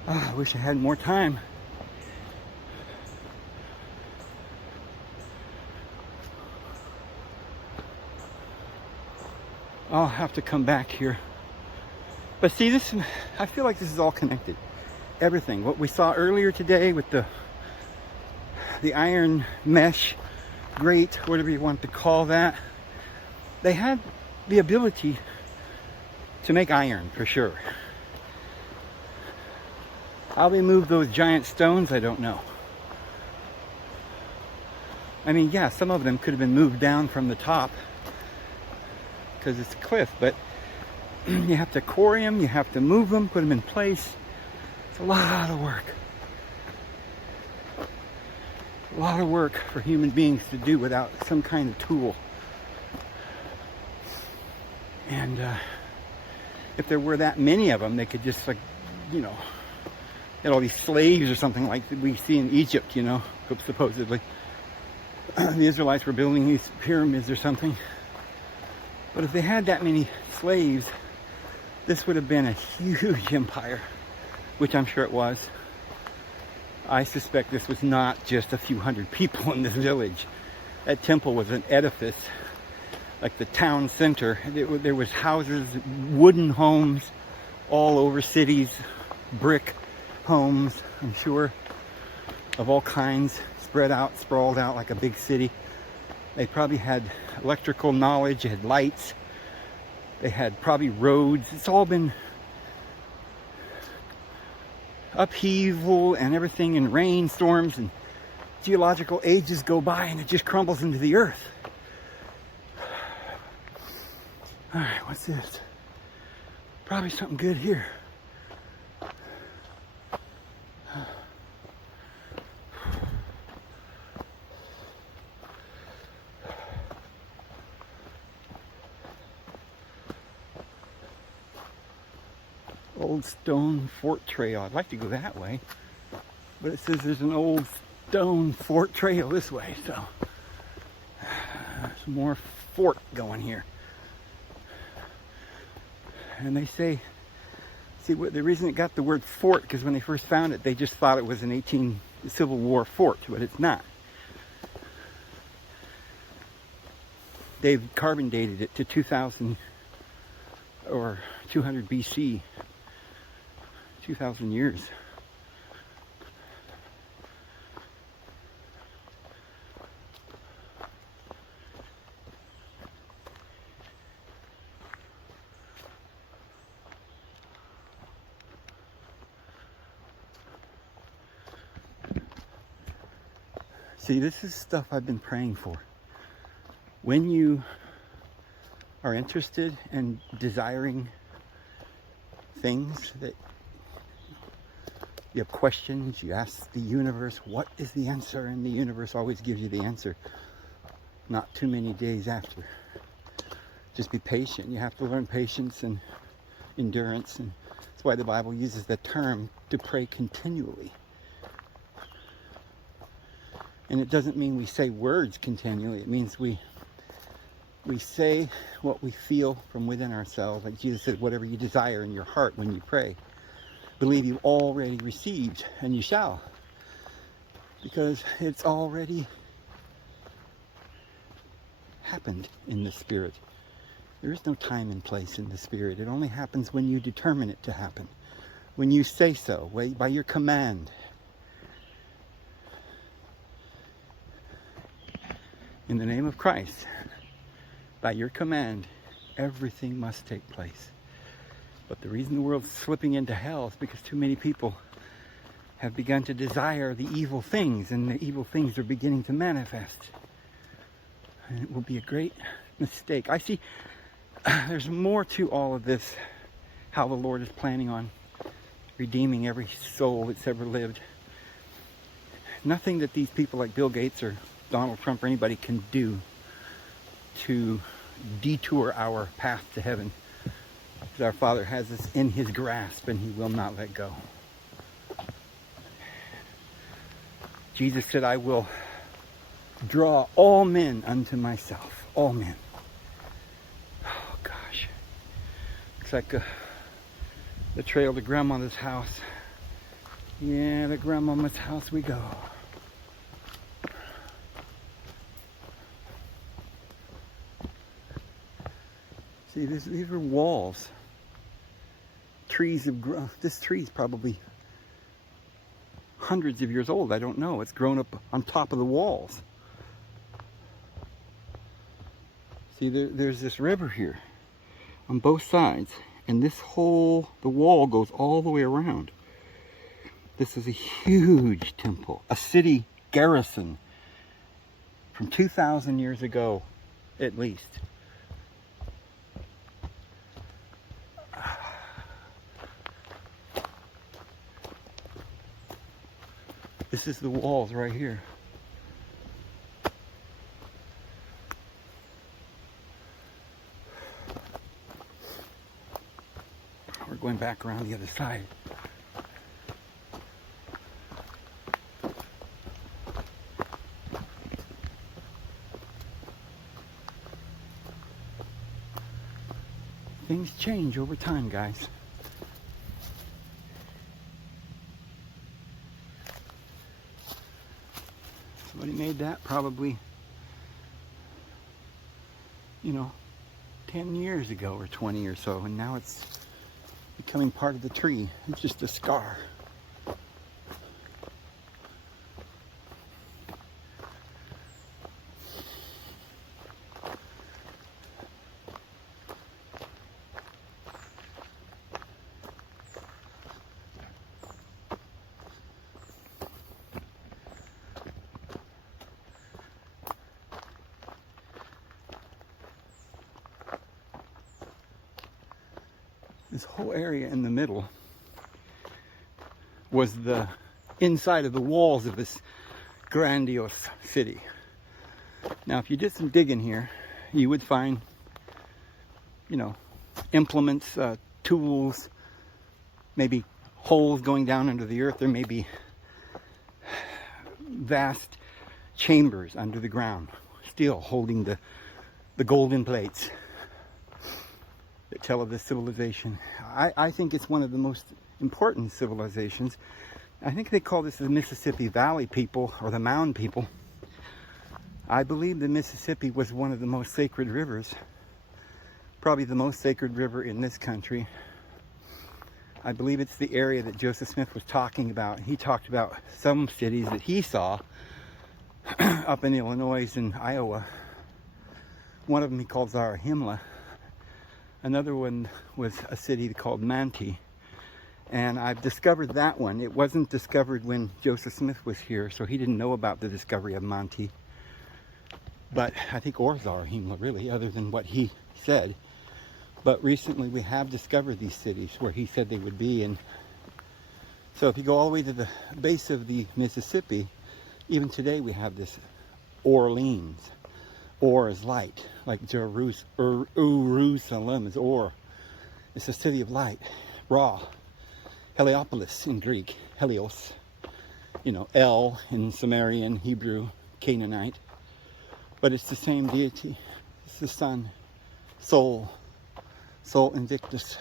Oh, I wish I had more time. I'll have to come back here. But see, this, I feel like this is all connected. Everything. What we saw earlier today with the iron mesh grate, whatever you want to call that. They had the ability to make iron, for sure. How they moved those giant stones, I don't know. I mean, yeah, some of them could have been moved down from the top because it's a cliff, but you have to quarry them, you have to move them, put them in place. It's a lot of work. A lot of work for human beings to do without some kind of tool. And if there were that many of them, they could just, like, you know, get all these slaves or something like we see in Egypt, you know, supposedly. The Israelites were building these pyramids or something. But if they had that many slaves, this would have been a huge empire, which I'm sure it was. I suspect this was not just a few hundred people in this village. That temple was an edifice, like the town center. There was houses, wooden homes all over cities, brick, homes, I'm sure, of all kinds, spread out, sprawled out like a big city. They probably had electrical knowledge, they had lights, they had probably roads. It's all been upheaval and everything, and rainstorms, and geological ages go by and it just crumbles into the earth. All right, what's this? Probably something good here. Old stone fort trail. I'd like to go that way, but it says there's an old stone fort trail this way, so there's more fort going here. And they say, see, what the reason it got the word fort, because when they first found it, they just thought it was an Civil War fort, but it's not. They've carbon dated it to 2000 or 200 BC, 2,000 years. See, this is stuff I've been praying for. When you are interested and desiring things that you have questions, you ask the universe, what is the answer? And the universe always gives you the answer not too many days after. Just be patient. You have to learn patience and endurance, and that's why the Bible uses the term to pray continually. And it doesn't mean we say words continually. It means we say what we feel from within ourselves. Like Jesus said, whatever you desire in your heart when you pray, believe you already received, and you shall. Because it's already happened in the Spirit. There is no time and place in the Spirit. It only happens when you determine it to happen. When you say so, by your command. In the name of Christ, by your command, everything must take place. But the reason the world's slipping into hell is because too many people have begun to desire the evil things, and the evil things are beginning to manifest. And it will be a great mistake. I see there's more to all of this, how the Lord is planning on redeeming every soul that's ever lived. Nothing that these people like Bill Gates or Donald Trump or anybody can do to detour our path to heaven. Because our Father has us in His grasp and He will not let go. Jesus said, I will draw all men unto myself. All men. Oh gosh. Looks like the trail to Grandmother's house. Yeah, to Grandmama's house we go. See, these are walls. Trees have grown. This tree is probably hundreds of years old. I don't know. It's grown up on top of the walls. See, there's this river here on both sides, and the wall goes all the way around. This is a huge temple, a city garrison from 2,000 years ago, at least. This is the walls right here. We're going back around the other side. Things change over time, guys. Somebody made that probably, 10 years ago or 20 or so, and now it's becoming part of the tree. It's just a scar. This whole area in the middle was the inside of the walls of this grandiose city. Now, if you did some digging here, you would find, you know, implements, tools, maybe holes going down under the earth. There may be vast chambers under the ground, still holding the golden plates that tell of this civilization. I think it's one of the most important civilizations. I think they call this the Mississippi Valley people, or the Mound people. I believe the Mississippi was one of the most sacred rivers, probably the most sacred river in this country. I believe it's the area that Joseph Smith was talking about. He talked about some cities that he saw up in Illinois and Iowa. One of them he called Zarahemla. Another one was a city called Manti. And I've discovered that one. It wasn't discovered when Joseph Smith was here, so he didn't know about the discovery of Manti. But I think, or Zarahemla really, other than what he said. But recently we have discovered these cities where he said they would be. And so if you go all the way to the base of the Mississippi, even today we have this Orleans. Or is light, like Jerusalem is Or. It's a city of light. Ra. Heliopolis in Greek. Helios. You know, El in Sumerian, Hebrew, Canaanite. But it's the same deity. It's the sun. Sol. Sol Invictus.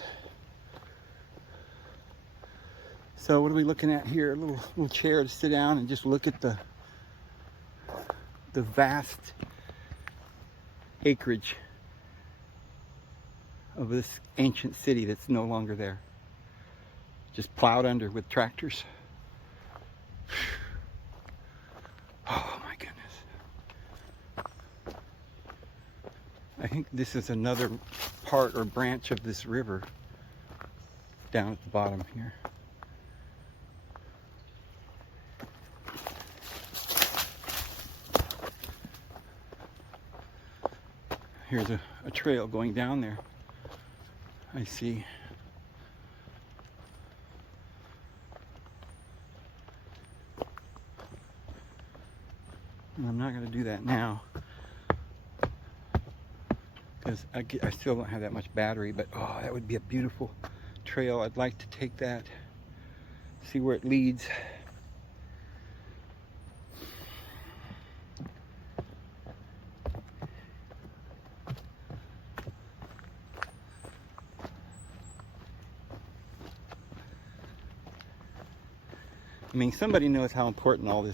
So what are we looking at here? A little chair to sit down and just look at the vast acreage of this ancient city that's no longer there. Just plowed under with tractors. Oh my goodness. I think this is another part or branch of this river down at the bottom here. Here's a trail going down there. I see. And I'm not going to do that now because I still don't have that much battery, but oh, that would be a beautiful trail. I'd like to take that, see where it leads. I mean, somebody knows how important all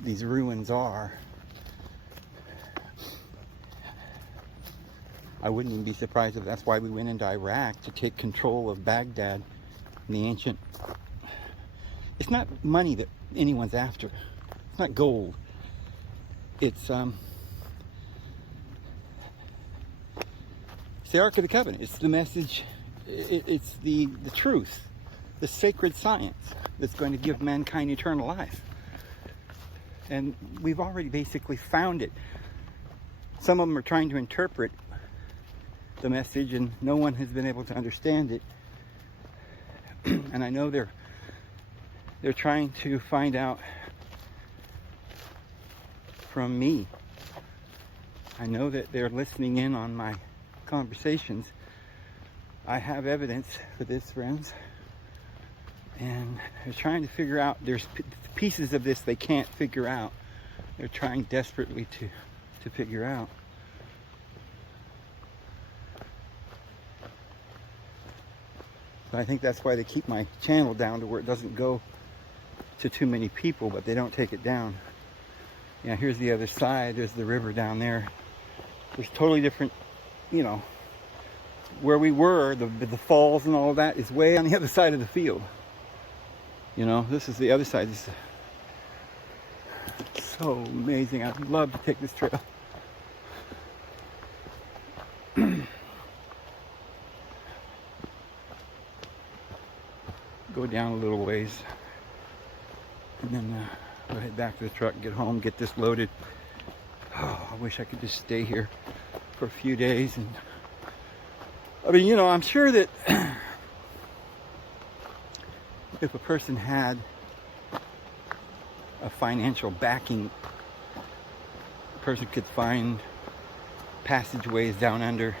these ruins are. I wouldn't even be surprised if that's why we went into Iraq, to take control of Baghdad in the ancient. It's not money that anyone's after. It's not gold. It's the Ark of the Covenant. It's the message. It's the truth, the sacred science that's going to give mankind eternal life. And we've already basically found it. Some of them are trying to interpret the message, and no one has been able to understand it. And I know they're trying to find out from me. I know that they're listening in on my conversations. I have evidence for this, friends. And they're trying to figure out, there's pieces of this they can't figure out. They're trying desperately to figure out. So I think that's why they keep my channel down to where it doesn't go to too many people, but they don't take it down. Yeah, here's the other side. There's the river down there. There's totally different, you know, where we were, the falls and all that is way on the other side of the field. You know, this is the other side. This is so amazing. I'd love to take this trail. Go down a little ways. And then we'll head back to the truck, get home, get this loaded. Oh, I wish I could just stay here for a few days and I mean, you know, I'm sure that if a person had a financial backing, a person could find passageways down under.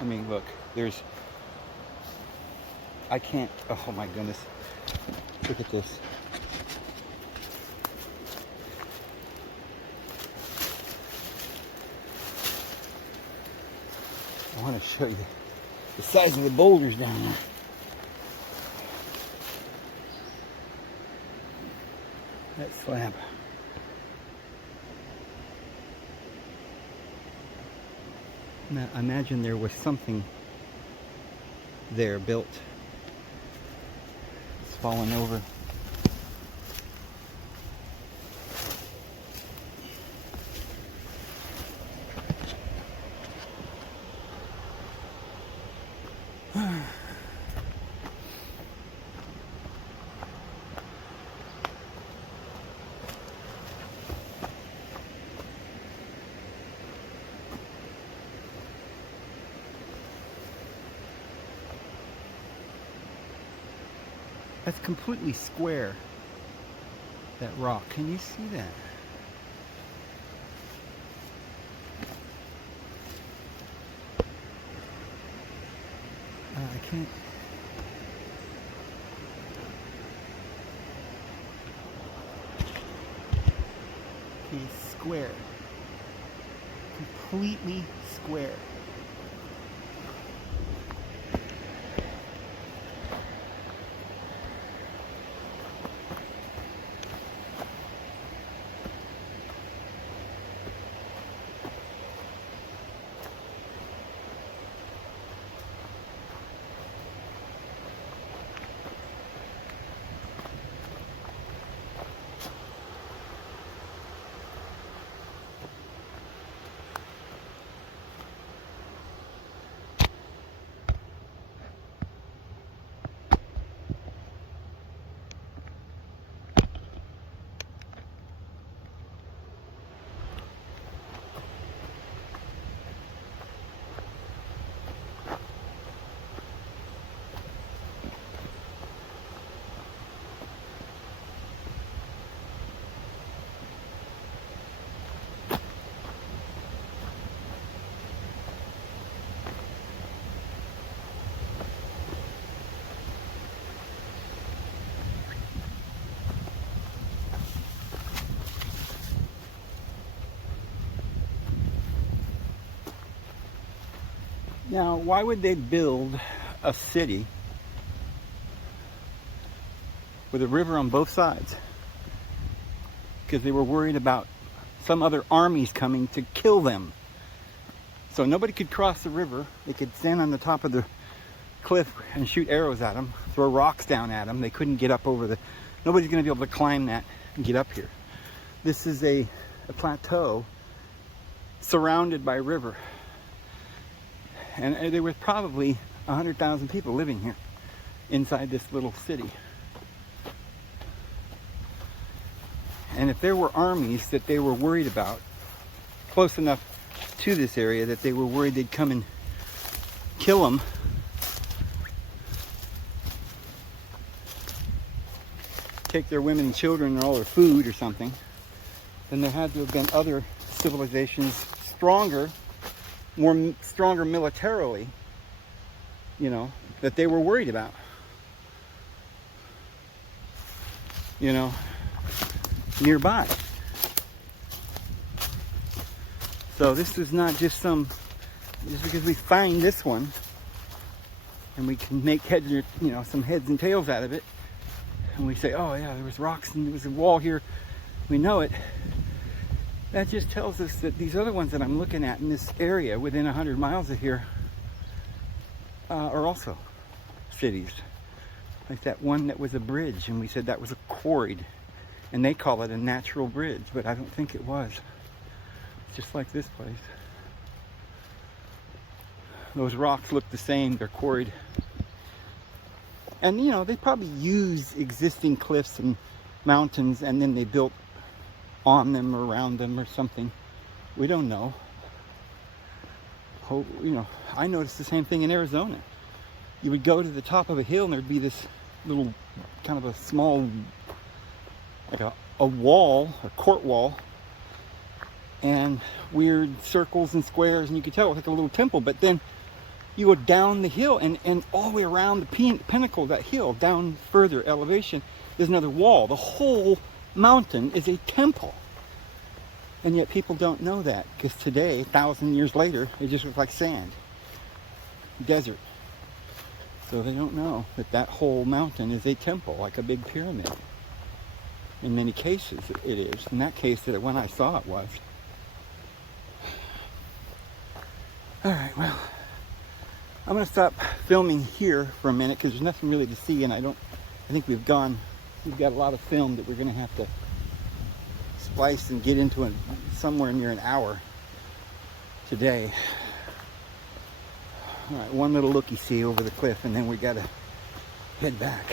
I mean, look, there's, I can't, oh my goodness, look at this. I want to show you the size of the boulders down there. That slab. Now, imagine there was something there built. It's fallen over. That's completely square, that rock. Can you see that? I can't. He's square. Completely square. Now, why would they build a city with a river on both sides? Because they were worried about some other armies coming to kill them. So nobody could cross the river. They could stand on the top of the cliff and shoot arrows at them, throw rocks down at them. They couldn't get up over the... Nobody's going to be able to climb that and get up here. This is a plateau surrounded by river. And there was probably 100,000 people living here inside this little city. And if there were armies that they were worried about close enough to this area that they were worried they'd come and kill them, take their women and children and all their food or something, then there had to have been other civilizations stronger, stronger militarily, you know, that they were worried about. You know, nearby. So this is not just just because we find this one and we can make heads, you know, some heads and tails out of it, and we say, oh yeah, there was rocks and there was a wall here, we know it. That just tells us that these other ones that I'm looking at in this area within 100 miles of here are also cities. Like that one that was a bridge, and we said that was a quarried, and they call it a natural bridge, but I don't think it was. It's just like this place. Those rocks look the same, they're quarried. And you know, they probably used existing cliffs and mountains and then they built on them or around them or something. We don't know. You know, I noticed the same thing in Arizona. You would go to the top of a hill and there'd be this little kind of a small, like a wall, a court wall, and weird circles and squares, and you could tell it was like a little temple. But then you go down the hill, and all the way around the pinnacle of that hill, down further elevation, there's another wall. The whole mountain is a temple. And yet people don't know that, because today, 1,000 years later, it just looks like sand, desert. So they don't know that that whole mountain is a temple, like a big pyramid. In many cases it is. In that case, that when I saw it was. Alright, well, I'm going to stop filming here for a minute because there's nothing really to see, and I think we've got a lot of film that we're going to have to splice and get into somewhere near an hour today. Alright, one little looky-see over the cliff, and then we got to head back.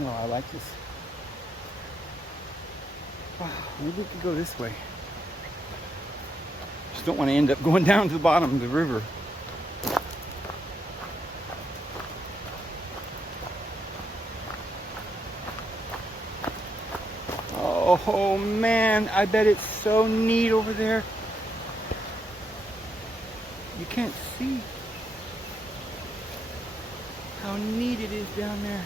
Oh, I like this. Wow, maybe we could go this way. Just don't want to end up going down to the bottom of the river. Oh man, I bet it's so neat over there. You can't see how neat it is down there.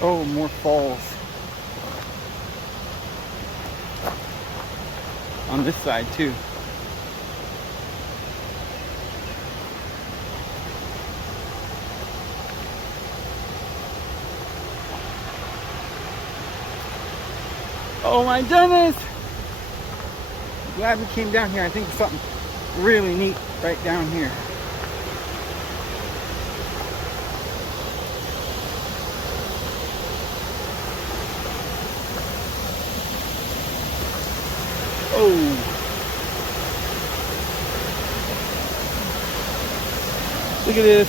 Oh, more falls on this side too. Oh my goodness! I'm glad we came down here. I think there's something really neat right down here. Oh! Look at this.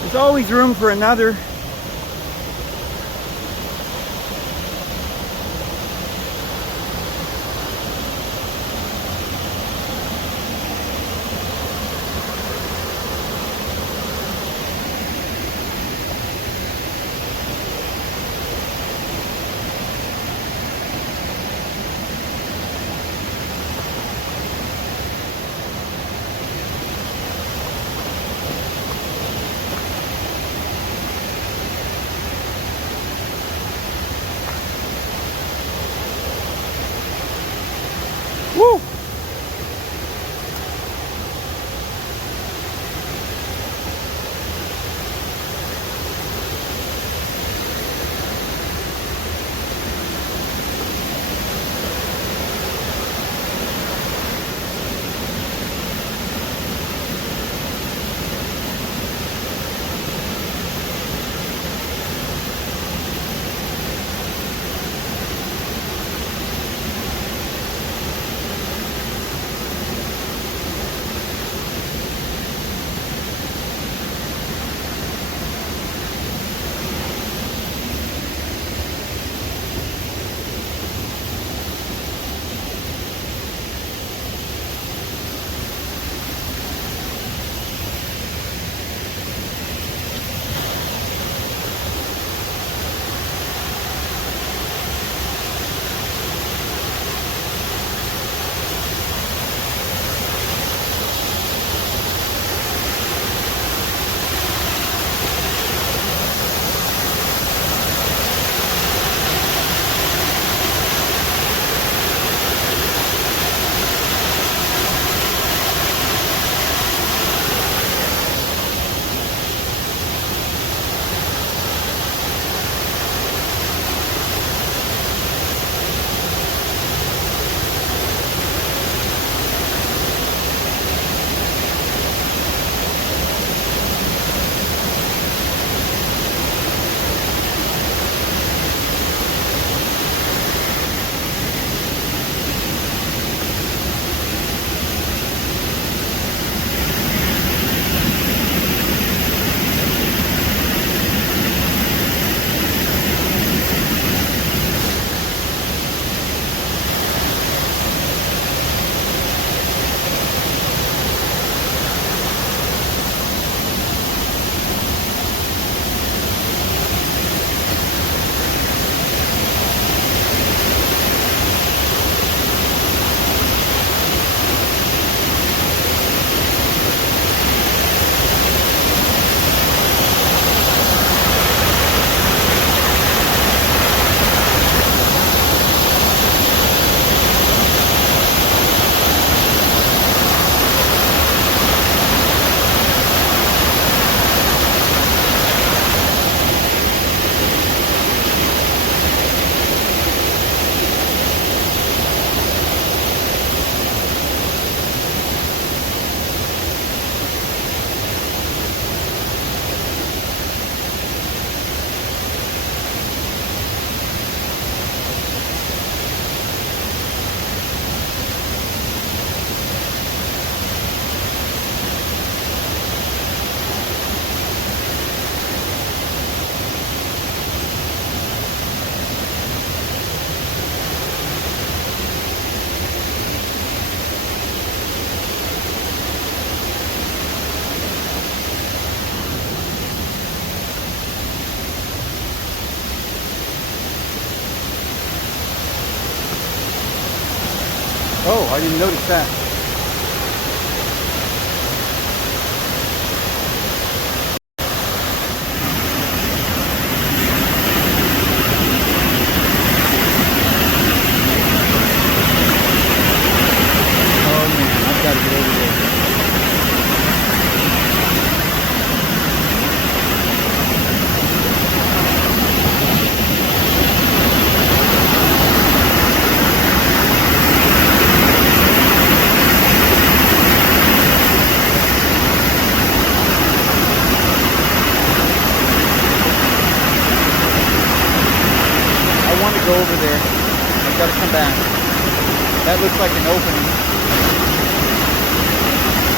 There's always room for another. I didn't notice that. Oh man, I've got to get over there. I want to go over there. I've got to come back. That looks like an opening.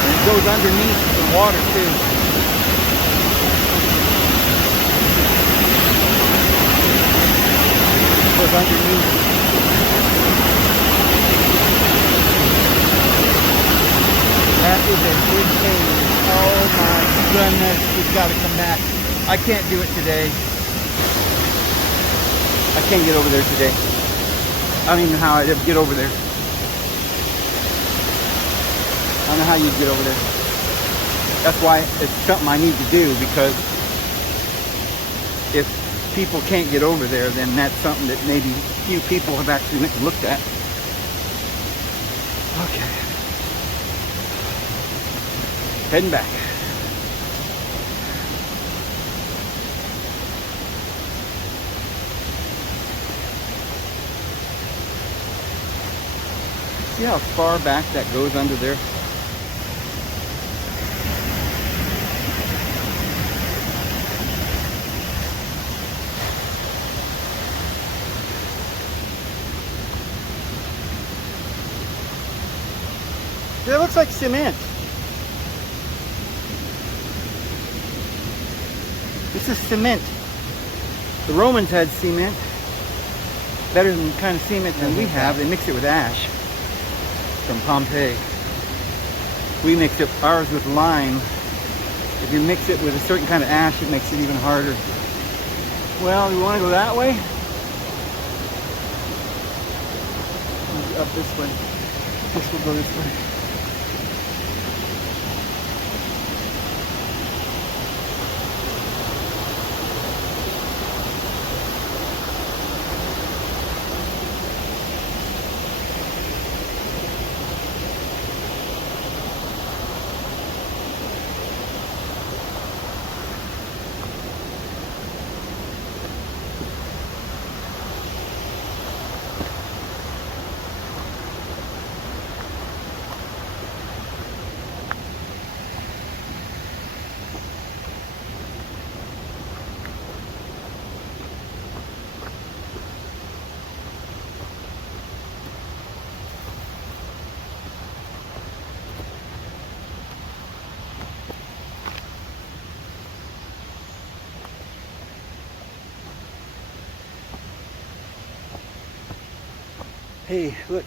And it goes underneath the water too. It goes underneath. That is a big cave. Oh my goodness, we've got to come back. I can't do it today. I can't get over there today. I don't even know how I'd ever get over there. I don't know how you'd get over there. That's why it's something I need to do, because if people can't get over there, then that's something that maybe few people have actually went and looked at. Okay. Heading back. See how far back that goes under there? That looks like cement. This is cement. The Romans had cement. Better than the kind of cement than we have. They mix it with ash from Pompeii. We mix it, ours with lime. If you mix it with a certain kind of ash, it makes it even harder. Well, you want to go that way? Up this way. Guess we'll go this way. Hey, look.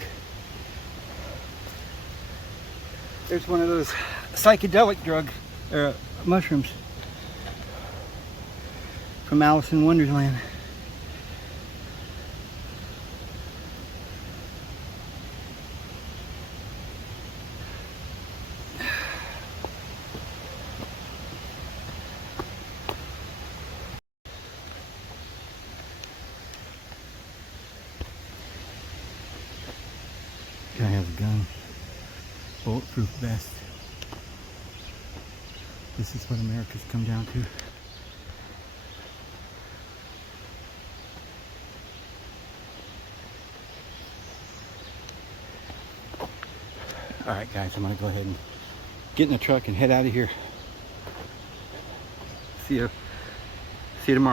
There's one of those psychedelic mushrooms from Alice in Wonderland. Guy has a gun. Bulletproof vest. This is what America's come down to. Alright guys, I'm gonna go ahead and get in the truck and head out of here. See you tomorrow.